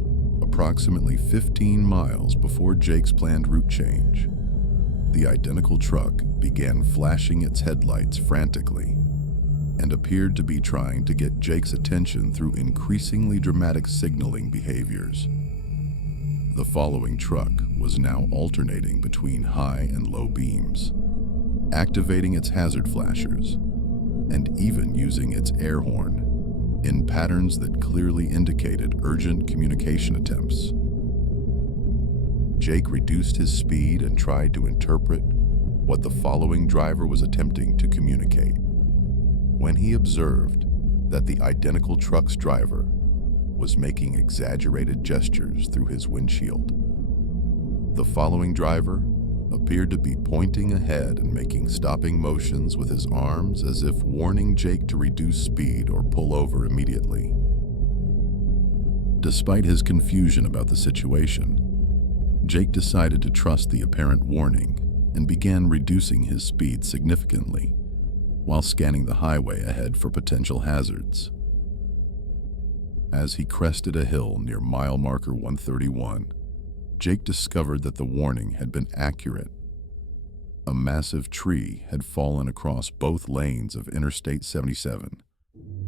Approximately 15 miles before Jake's planned route change, the identical truck began flashing its headlights frantically and appeared to be trying to get Jake's attention through increasingly dramatic signaling behaviors. The following truck was now alternating between high and low beams, activating its hazard flashers, and even using its air horn in patterns that clearly indicated urgent communication attempts. Jake reduced his speed and tried to interpret what the following driver was attempting to communicate, when he observed that the identical truck's driver was making exaggerated gestures through his windshield. The following driver appeared to be pointing ahead and making stopping motions with his arms as if warning Jake to reduce speed or pull over immediately. Despite his confusion about the situation, Jake decided to trust the apparent warning and began reducing his speed significantly while scanning the highway ahead for potential hazards. As he crested a hill near mile marker 131, Jake discovered that the warning had been accurate. A massive tree had fallen across both lanes of Interstate 77,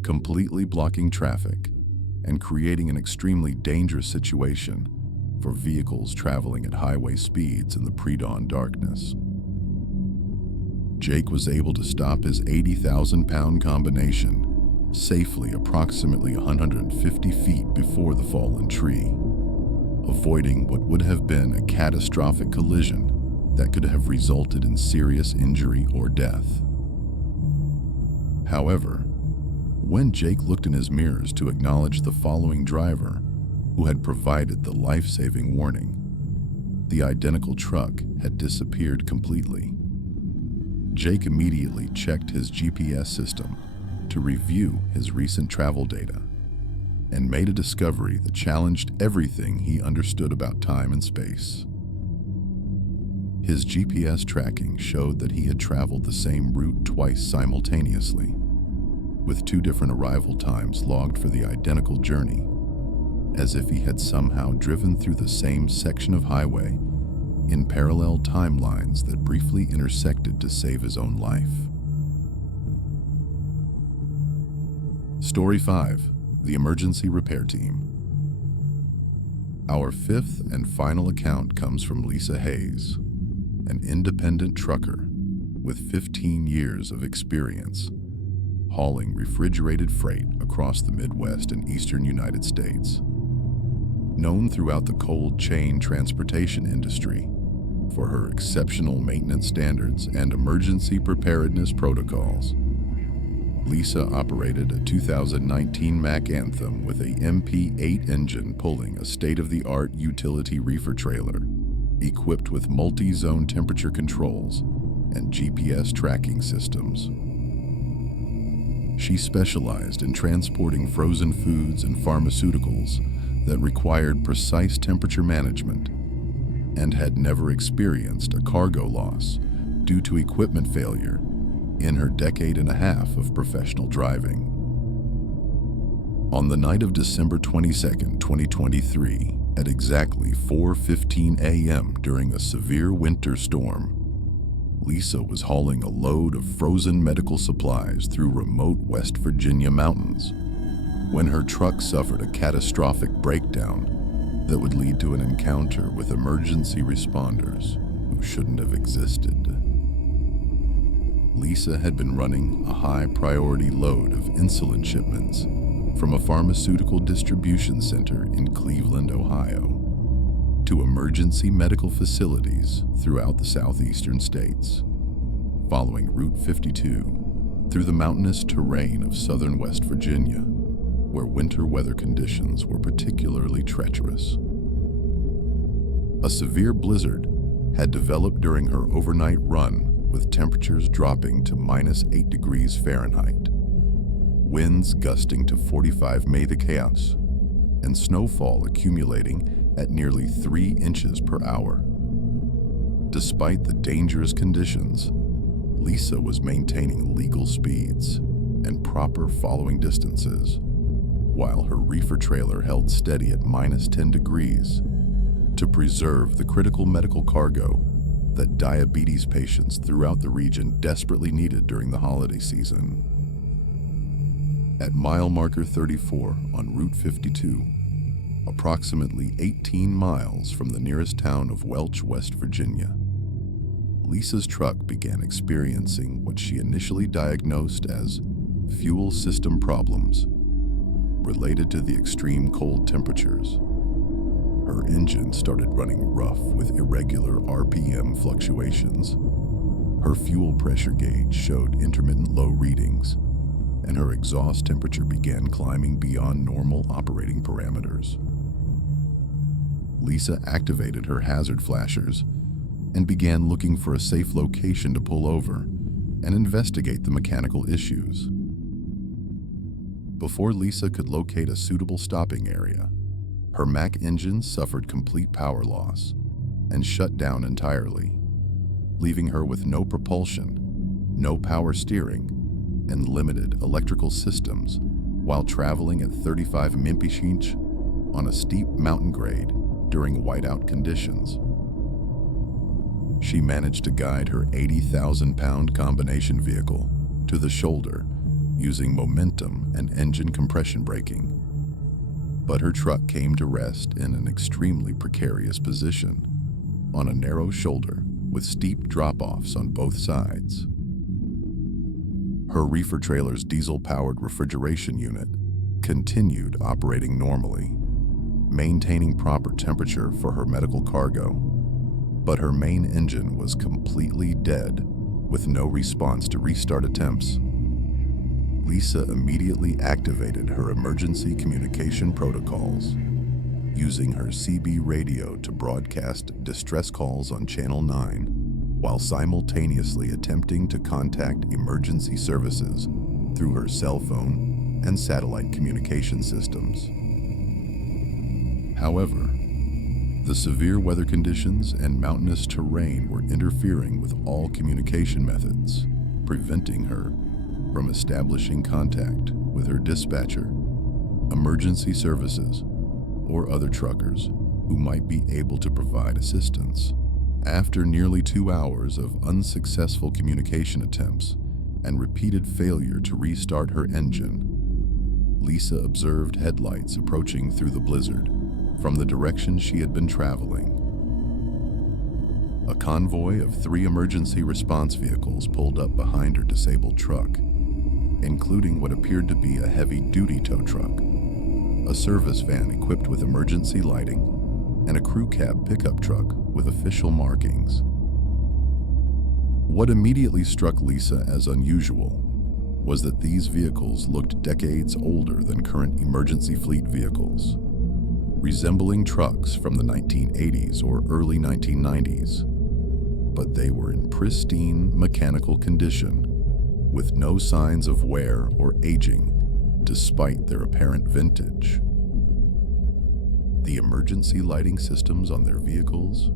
completely blocking traffic and creating an extremely dangerous situation for vehicles traveling at highway speeds in the pre-dawn darkness. Jake was able to stop his 80,000-pound combination safely approximately 150 feet before the fallen tree, avoiding what would have been a catastrophic collision that could have resulted in serious injury or death. However, when Jake looked in his mirrors to acknowledge the following driver who had provided the life-saving warning, the identical truck had disappeared completely. Jake immediately checked his GPS system to review his recent travel data and made a discovery that challenged everything he understood about time and space. His GPS tracking showed that he had traveled the same route twice simultaneously, with two different arrival times logged for the identical journey, as if he had somehow driven through the same section of highway in parallel timelines that briefly intersected to save his own life. Story 5. The Emergency Repair Team. Our fifth and final account comes from Lisa Hayes, an independent trucker with 15 years of experience hauling refrigerated freight across the Midwest and Eastern United States. Known throughout the cold chain transportation industry for her exceptional maintenance standards and emergency preparedness protocols, Lisa operated a 2019 Mack Anthem with a MP8 engine pulling a state-of-the-art utility reefer trailer equipped with multi-zone temperature controls and GPS tracking systems. She specialized in transporting frozen foods and pharmaceuticals that required precise temperature management and had never experienced a cargo loss due to equipment failure in her decade and a half of professional driving. On the night of December 22, 2023, at exactly 4:15 a.m. during a severe winter storm, Lisa was hauling a load of frozen medical supplies through remote West Virginia mountains when her truck suffered a catastrophic breakdown that would lead to an encounter with emergency responders who shouldn't have existed. Lisa had been running a high-priority load of insulin shipments from a pharmaceutical distribution center in Cleveland, Ohio, to emergency medical facilities throughout the southeastern states, following Route 52 through the mountainous terrain of southern West Virginia, where winter weather conditions were particularly treacherous. A severe blizzard had developed during her overnight run, with temperatures dropping to -8 degrees Fahrenheit, winds gusting to 45 mph, and snowfall accumulating at nearly 3 inches per hour. Despite the dangerous conditions, Lisa was maintaining legal speeds and proper following distances, while her reefer trailer held steady at -10 degrees to preserve the critical medical cargo that diabetes patients throughout the region desperately needed during the holiday season. At mile marker 34 on Route 52, approximately 18 miles from the nearest town of Welch, West Virginia, Lisa's truck began experiencing what she initially diagnosed as fuel system problems related to the extreme cold temperatures. Her engine started running rough with irregular RPM fluctuations. Her fuel pressure gauge showed intermittent low readings, and her exhaust temperature began climbing beyond normal operating parameters. Lisa activated her hazard flashers and began looking for a safe location to pull over and investigate the mechanical issues. Before Lisa could locate a suitable stopping area, her Mack engine suffered complete power loss and shut down entirely, leaving her with no propulsion, no power steering, and limited electrical systems while traveling at 35 mph on a steep mountain grade during whiteout conditions. She managed to guide her 80,000-pound combination vehicle to the shoulder using momentum and engine compression braking. But her truck came to rest in an extremely precarious position on a narrow shoulder with steep drop-offs on both sides. Her reefer trailer's diesel-powered refrigeration unit continued operating normally, maintaining proper temperature for her medical cargo, but her main engine was completely dead with no response to restart attempts. Lisa immediately activated her emergency communication protocols, using her CB radio to broadcast distress calls on Channel 9, while simultaneously attempting to contact emergency services through her cell phone and satellite communication systems. However, the severe weather conditions and mountainous terrain were interfering with all communication methods, preventing her from establishing contact with her dispatcher, emergency services, or other truckers who might be able to provide assistance. After nearly 2 hours of unsuccessful communication attempts and repeated failure to restart her engine, Lisa observed headlights approaching through the blizzard from the direction she had been traveling. A convoy of 3 emergency response vehicles pulled up behind her disabled truck, including what appeared to be a heavy-duty tow truck, a service van equipped with emergency lighting, and a crew cab pickup truck with official markings. What immediately struck Lisa as unusual was that these vehicles looked decades older than current emergency fleet vehicles, resembling trucks from the 1980s or early 1990s, but they were in pristine mechanical condition, with no signs of wear or aging despite their apparent vintage. The emergency lighting systems on their vehicles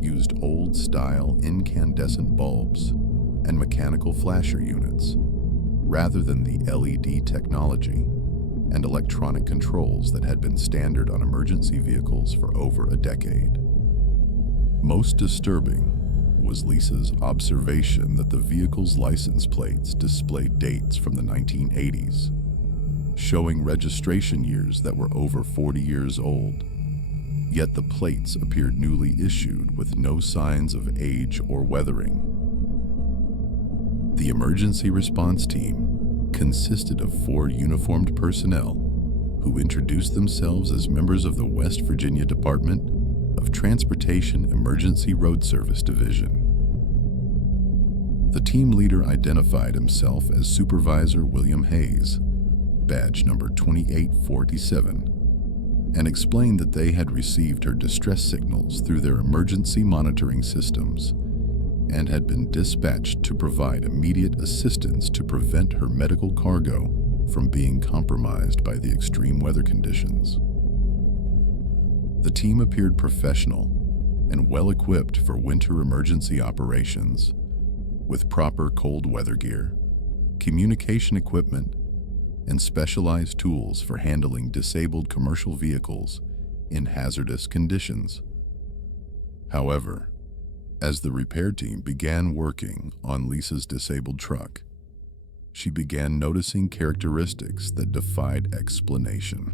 used old-style incandescent bulbs and mechanical flasher units, rather than the LED technology and electronic controls that had been standard on emergency vehicles for over a decade. Most disturbing was Lisa's observation that the vehicle's license plates displayed dates from the 1980s, showing registration years that were over 40 years old. Yet the plates appeared newly issued with no signs of age or weathering. The emergency response team consisted of 4 uniformed personnel who introduced themselves as members of the West Virginia Department of Transportation Emergency Road Service Division. The team leader identified himself as Supervisor William Hayes, badge number 2847, and explained that they had received her distress signals through their emergency monitoring systems and had been dispatched to provide immediate assistance to prevent her medical cargo from being compromised by the extreme weather conditions. The team appeared professional and well-equipped for winter emergency operations, with proper cold weather gear, communication equipment, and specialized tools for handling disabled commercial vehicles in hazardous conditions. However, as the repair team began working on Lisa's disabled truck, she began noticing characteristics that defied explanation.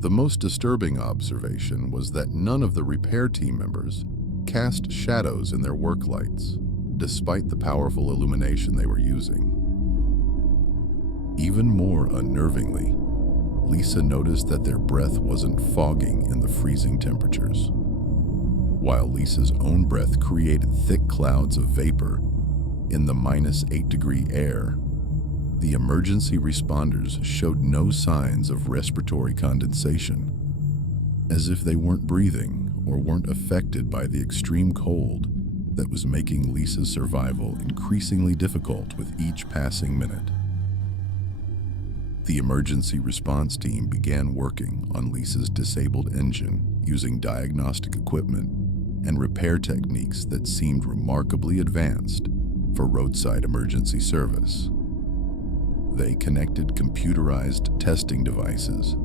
The most disturbing observation was that none of the repair team members cast shadows in their work lights, despite the powerful illumination they were using. Even more unnervingly, Lisa noticed that their breath wasn't fogging in the freezing temperatures. While Lisa's own breath created thick clouds of vapor in the -8-degree air, the emergency responders showed no signs of respiratory condensation, as if they weren't breathing or weren't affected by the extreme cold that was making Lisa's survival increasingly difficult with each passing minute. The emergency response team began working on Lisa's disabled engine using diagnostic equipment and repair techniques that seemed remarkably advanced for roadside emergency service. They connected computerized testing devices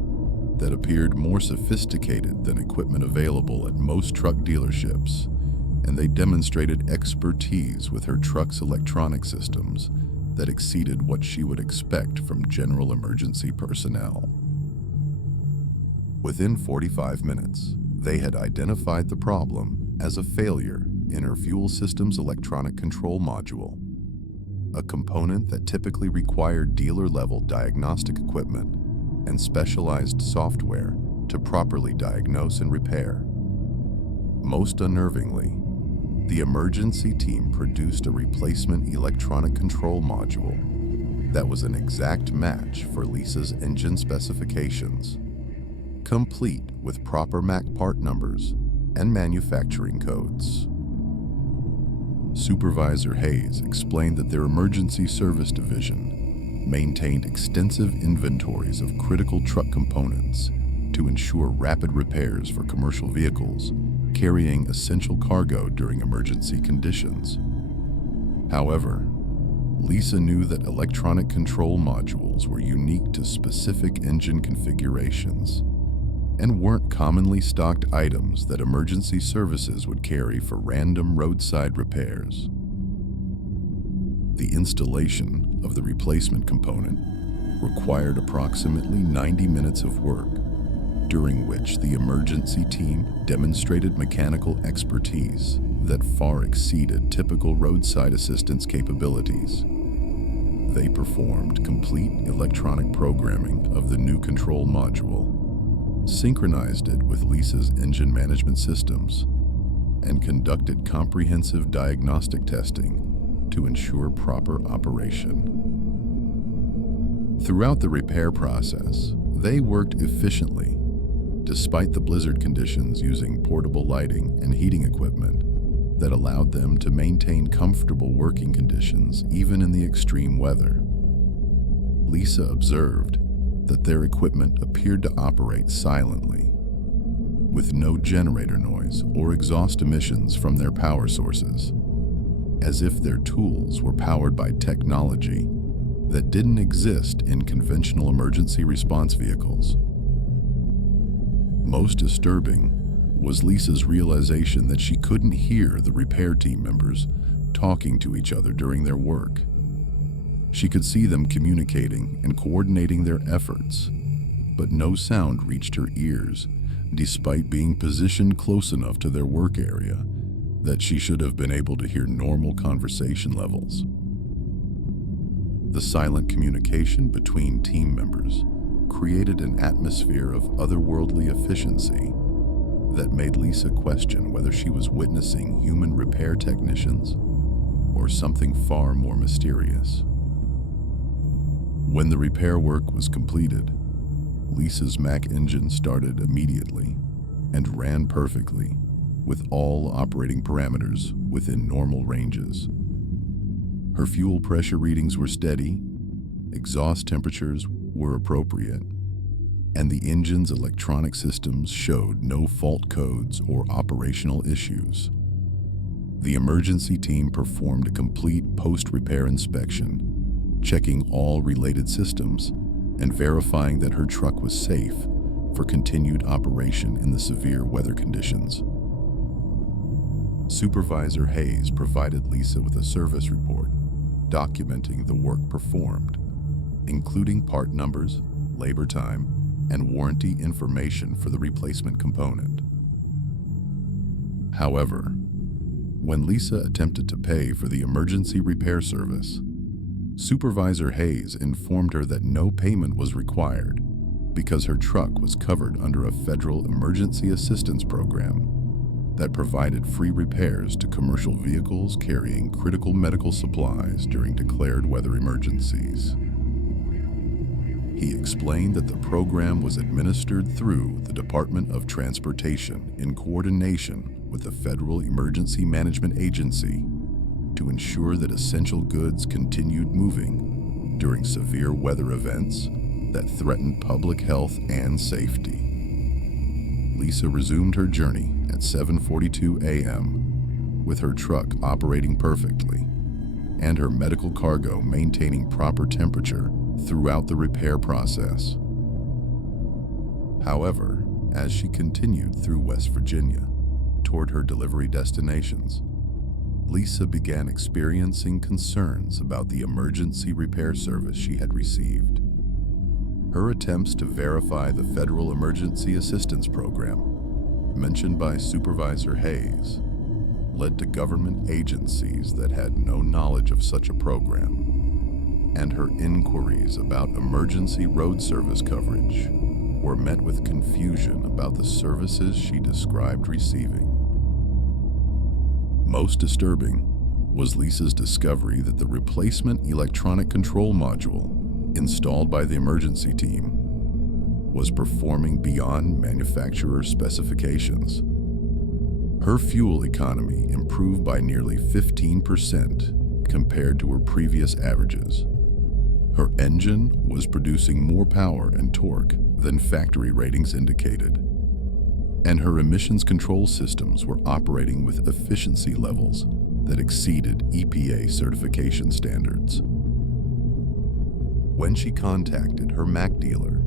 that appeared more sophisticated than equipment available at most truck dealerships, and they demonstrated expertise with her truck's electronic systems that exceeded what she would expect from general emergency personnel. Within 45 minutes, they had identified the problem as a failure in her fuel system's electronic control module, a component that typically required dealer-level diagnostic equipment and specialized software to properly diagnose and repair. Most unnervingly, the emergency team produced a replacement electronic control module that was an exact match for Lisa's engine specifications, complete with proper MAC part numbers and manufacturing codes. Supervisor Hayes explained that their emergency service division maintained extensive inventories of critical truck components to ensure rapid repairs for commercial vehicles carrying essential cargo during emergency conditions. However, Lisa knew that electronic control modules were unique to specific engine configurations and weren't commonly stocked items that emergency services would carry for random roadside repairs. The installation of the replacement component required approximately 90 minutes of work, during which the emergency team demonstrated mechanical expertise that far exceeded typical roadside assistance capabilities. They performed complete electronic programming of the new control module, synchronized it with Lisa's engine management systems, and conducted comprehensive diagnostic testing to ensure proper operation. Throughout the repair process, they worked efficiently, despite the blizzard conditions, using portable lighting and heating equipment that allowed them to maintain comfortable working conditions even in the extreme weather. Lisa observed that their equipment appeared to operate silently, with no generator noise or exhaust emissions from their power sources, as if their tools were powered by technology that didn't exist in conventional emergency response vehicles. Most disturbing was Lisa's realization that she couldn't hear the repair team members talking to each other during their work. She could see them communicating and coordinating their efforts, but no sound reached her ears, despite being positioned close enough to their work area that she should have been able to hear normal conversation levels. The silent communication between team members created an atmosphere of otherworldly efficiency that made Lisa question whether she was witnessing human repair technicians or something far more mysterious. When the repair work was completed, Lisa's Mack engine started immediately and ran perfectly, with all operating parameters within normal ranges. Her fuel pressure readings were steady, exhaust temperatures were appropriate, and the engine's electronic systems showed no fault codes or operational issues. The emergency team performed a complete post-repair inspection checking all related systems and verifying that her truck was safe for continued operation in the severe weather conditions. Supervisor Hayes provided Lisa with a service report documenting the work performed, including part numbers, labor time, and warranty information for the replacement component. However, when Lisa attempted to pay for the emergency repair service, Supervisor Hayes informed her that no payment was required because her truck was covered under a federal emergency assistance program that provided free repairs to commercial vehicles carrying critical medical supplies during declared weather emergencies. He explained that the program was administered through the Department of Transportation in coordination with the Federal Emergency Management Agency to ensure that essential goods continued moving during severe weather events that threatened public health and safety. Lisa resumed her journey at 7:42 a.m. with her truck operating perfectly and her medical cargo maintaining proper temperature throughout the repair process. However, as she continued through West Virginia toward her delivery destinations, Lisa began experiencing concerns about the emergency repair service she had received. Her attempts to verify the Federal Emergency Assistance Program, mentioned by Supervisor Hayes, led to government agencies that had no knowledge of such a program, and her inquiries about emergency road service coverage were met with confusion about the services she described receiving. Most disturbing was Lisa's discovery that the replacement electronic control module installed by the emergency team was performing beyond manufacturer specifications. Her fuel economy improved by nearly 15% compared to her previous averages. Her engine was producing more power and torque than factory ratings indicated, and her emissions control systems were operating with efficiency levels that exceeded EPA certification standards. When she contacted her Mac dealer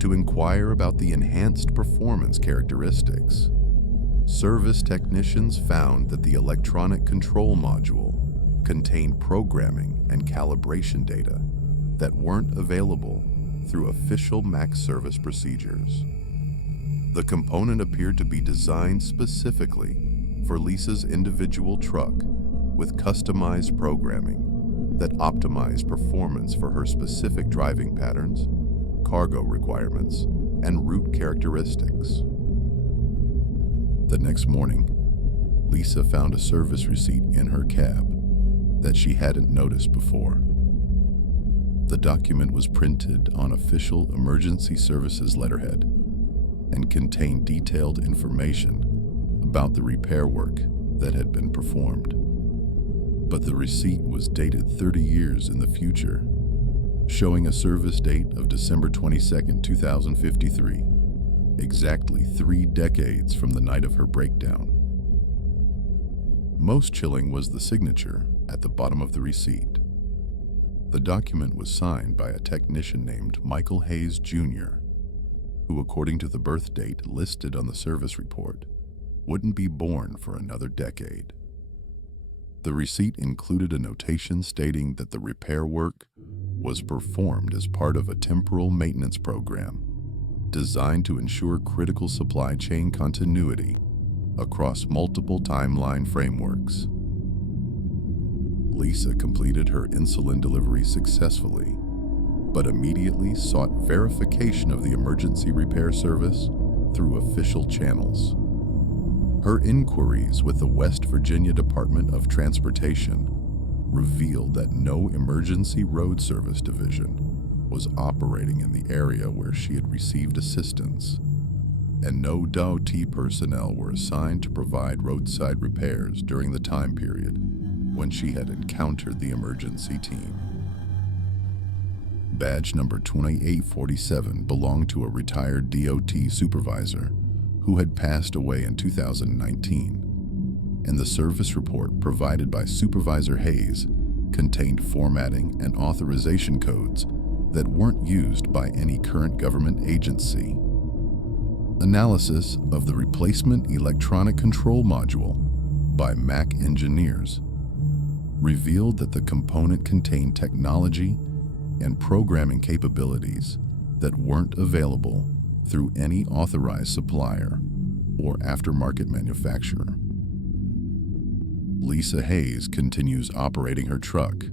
to inquire about the enhanced performance characteristics, service technicians found that the electronic control module contained programming and calibration data that weren't available through official Mac service procedures. The component appeared to be designed specifically for Lisa's individual truck with customized programming that optimized performance for her specific driving patterns, cargo requirements, and route characteristics. The next morning, Lisa found a service receipt in her cab that she hadn't noticed before. The document was printed on official emergency services letterhead and contained detailed information about the repair work that had been performed. But the receipt was dated 30 years in the future, showing a service date of December 22, 2053, exactly 3 decades from the night of her breakdown. Most chilling was the signature at the bottom of the receipt. The document was signed by a technician named Michael Hayes Jr., who, according to the birth date listed on the service report, wouldn't be born for another decade. The receipt included a notation stating that the repair work was performed as part of a temporal maintenance program designed to ensure critical supply chain continuity across multiple timeline frameworks. Lisa completed her insulin delivery successfully, but immediately sought verification of the emergency repair service through official channels. Her inquiries with the West Virginia Department of Transportation revealed that no emergency road service division was operating in the area where she had received assistance, and no DOT personnel were assigned to provide roadside repairs during the time period when she had encountered the emergency team. Badge number 2847 belonged to a retired DOT supervisor who had passed away in 2019, and the service report provided by Supervisor Hayes contained formatting and authorization codes that weren't used by any current government agency. Analysis of the replacement electronic control module by Mac engineers revealed that the component contained technology and programming capabilities that weren't available through any authorized supplier or aftermarket manufacturer. Lisa Hayes continues operating her truck,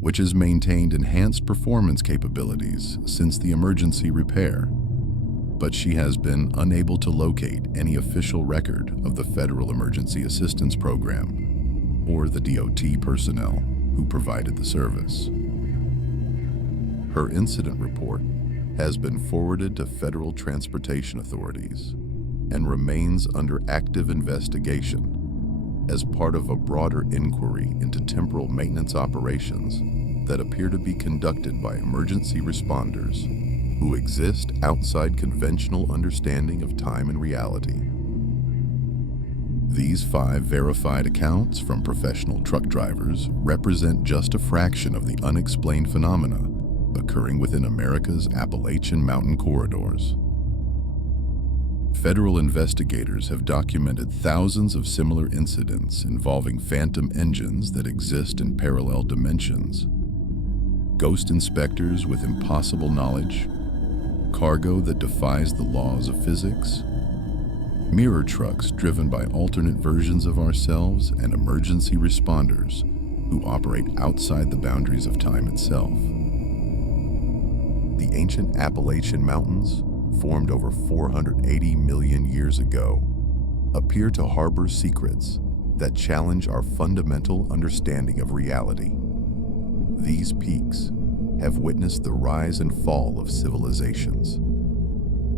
which has maintained enhanced performance capabilities since the emergency repair, but she has been unable to locate any official record of the Federal Emergency Assistance Program or the DOT personnel who provided the service. Her incident report has been forwarded to federal transportation authorities and remains under active investigation as part of a broader inquiry into temporal maintenance operations that appear to be conducted by emergency responders who exist outside conventional understanding of time and reality. These 5 verified accounts from professional truck drivers represent just a fraction of the unexplained phenomena occurring within America's Appalachian mountain corridors. Federal investigators have documented thousands of similar incidents involving phantom engines that exist in parallel dimensions, ghost inspectors with impossible knowledge, cargo that defies the laws of physics, mirror trucks driven by alternate versions of ourselves, and emergency responders who operate outside the boundaries of time itself. The ancient Appalachian Mountains, formed over 480 million years ago, appear to harbor secrets that challenge our fundamental understanding of reality. These peaks have witnessed the rise and fall of civilizations,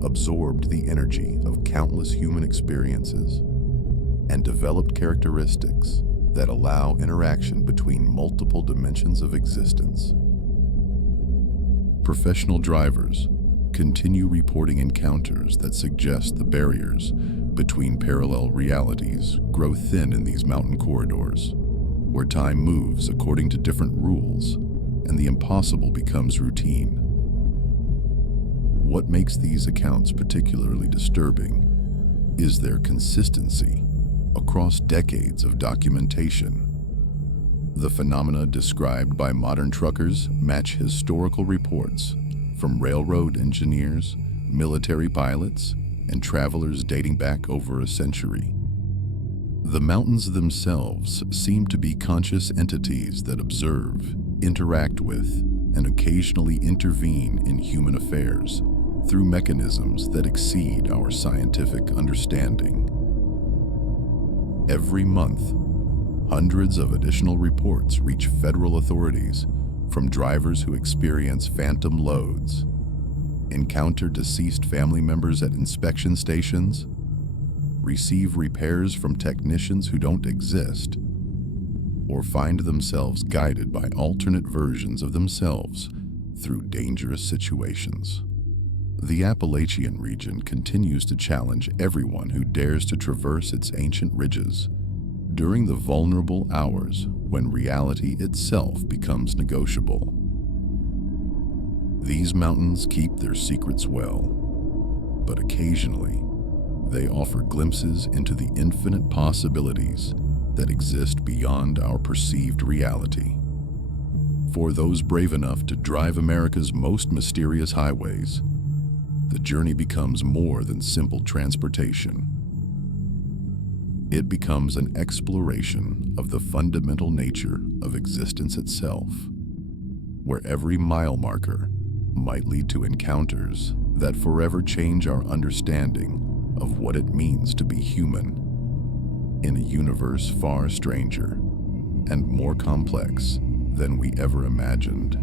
absorbed the energy of countless human experiences, and developed characteristics that allow interaction between multiple dimensions of existence. Professional drivers continue reporting encounters that suggest the barriers between parallel realities grow thin in these mountain corridors, where time moves according to different rules and the impossible becomes routine. What makes these accounts particularly disturbing is their consistency across decades of documentation. The phenomena described by modern truckers match historical reports from railroad engineers, military pilots, and travelers dating back over a century. The mountains themselves seem to be conscious entities that observe, interact with, and occasionally intervene in human affairs through mechanisms that exceed our scientific understanding. Every month, hundreds of additional reports reach federal authorities from drivers who experience phantom loads, encounter deceased family members at inspection stations, receive repairs from technicians who don't exist, or find themselves guided by alternate versions of themselves through dangerous situations. The Appalachian region continues to challenge everyone who dares to traverse its ancient ridges during the vulnerable hours when reality itself becomes negotiable. These mountains keep their secrets well, but occasionally they offer glimpses into the infinite possibilities that exist beyond our perceived reality. For those brave enough to drive America's most mysterious highways, the journey becomes more than simple transportation. It becomes an exploration of the fundamental nature of existence itself, where every mile marker might lead to encounters that forever change our understanding of what it means to be human in a universe far stranger and more complex than we ever imagined.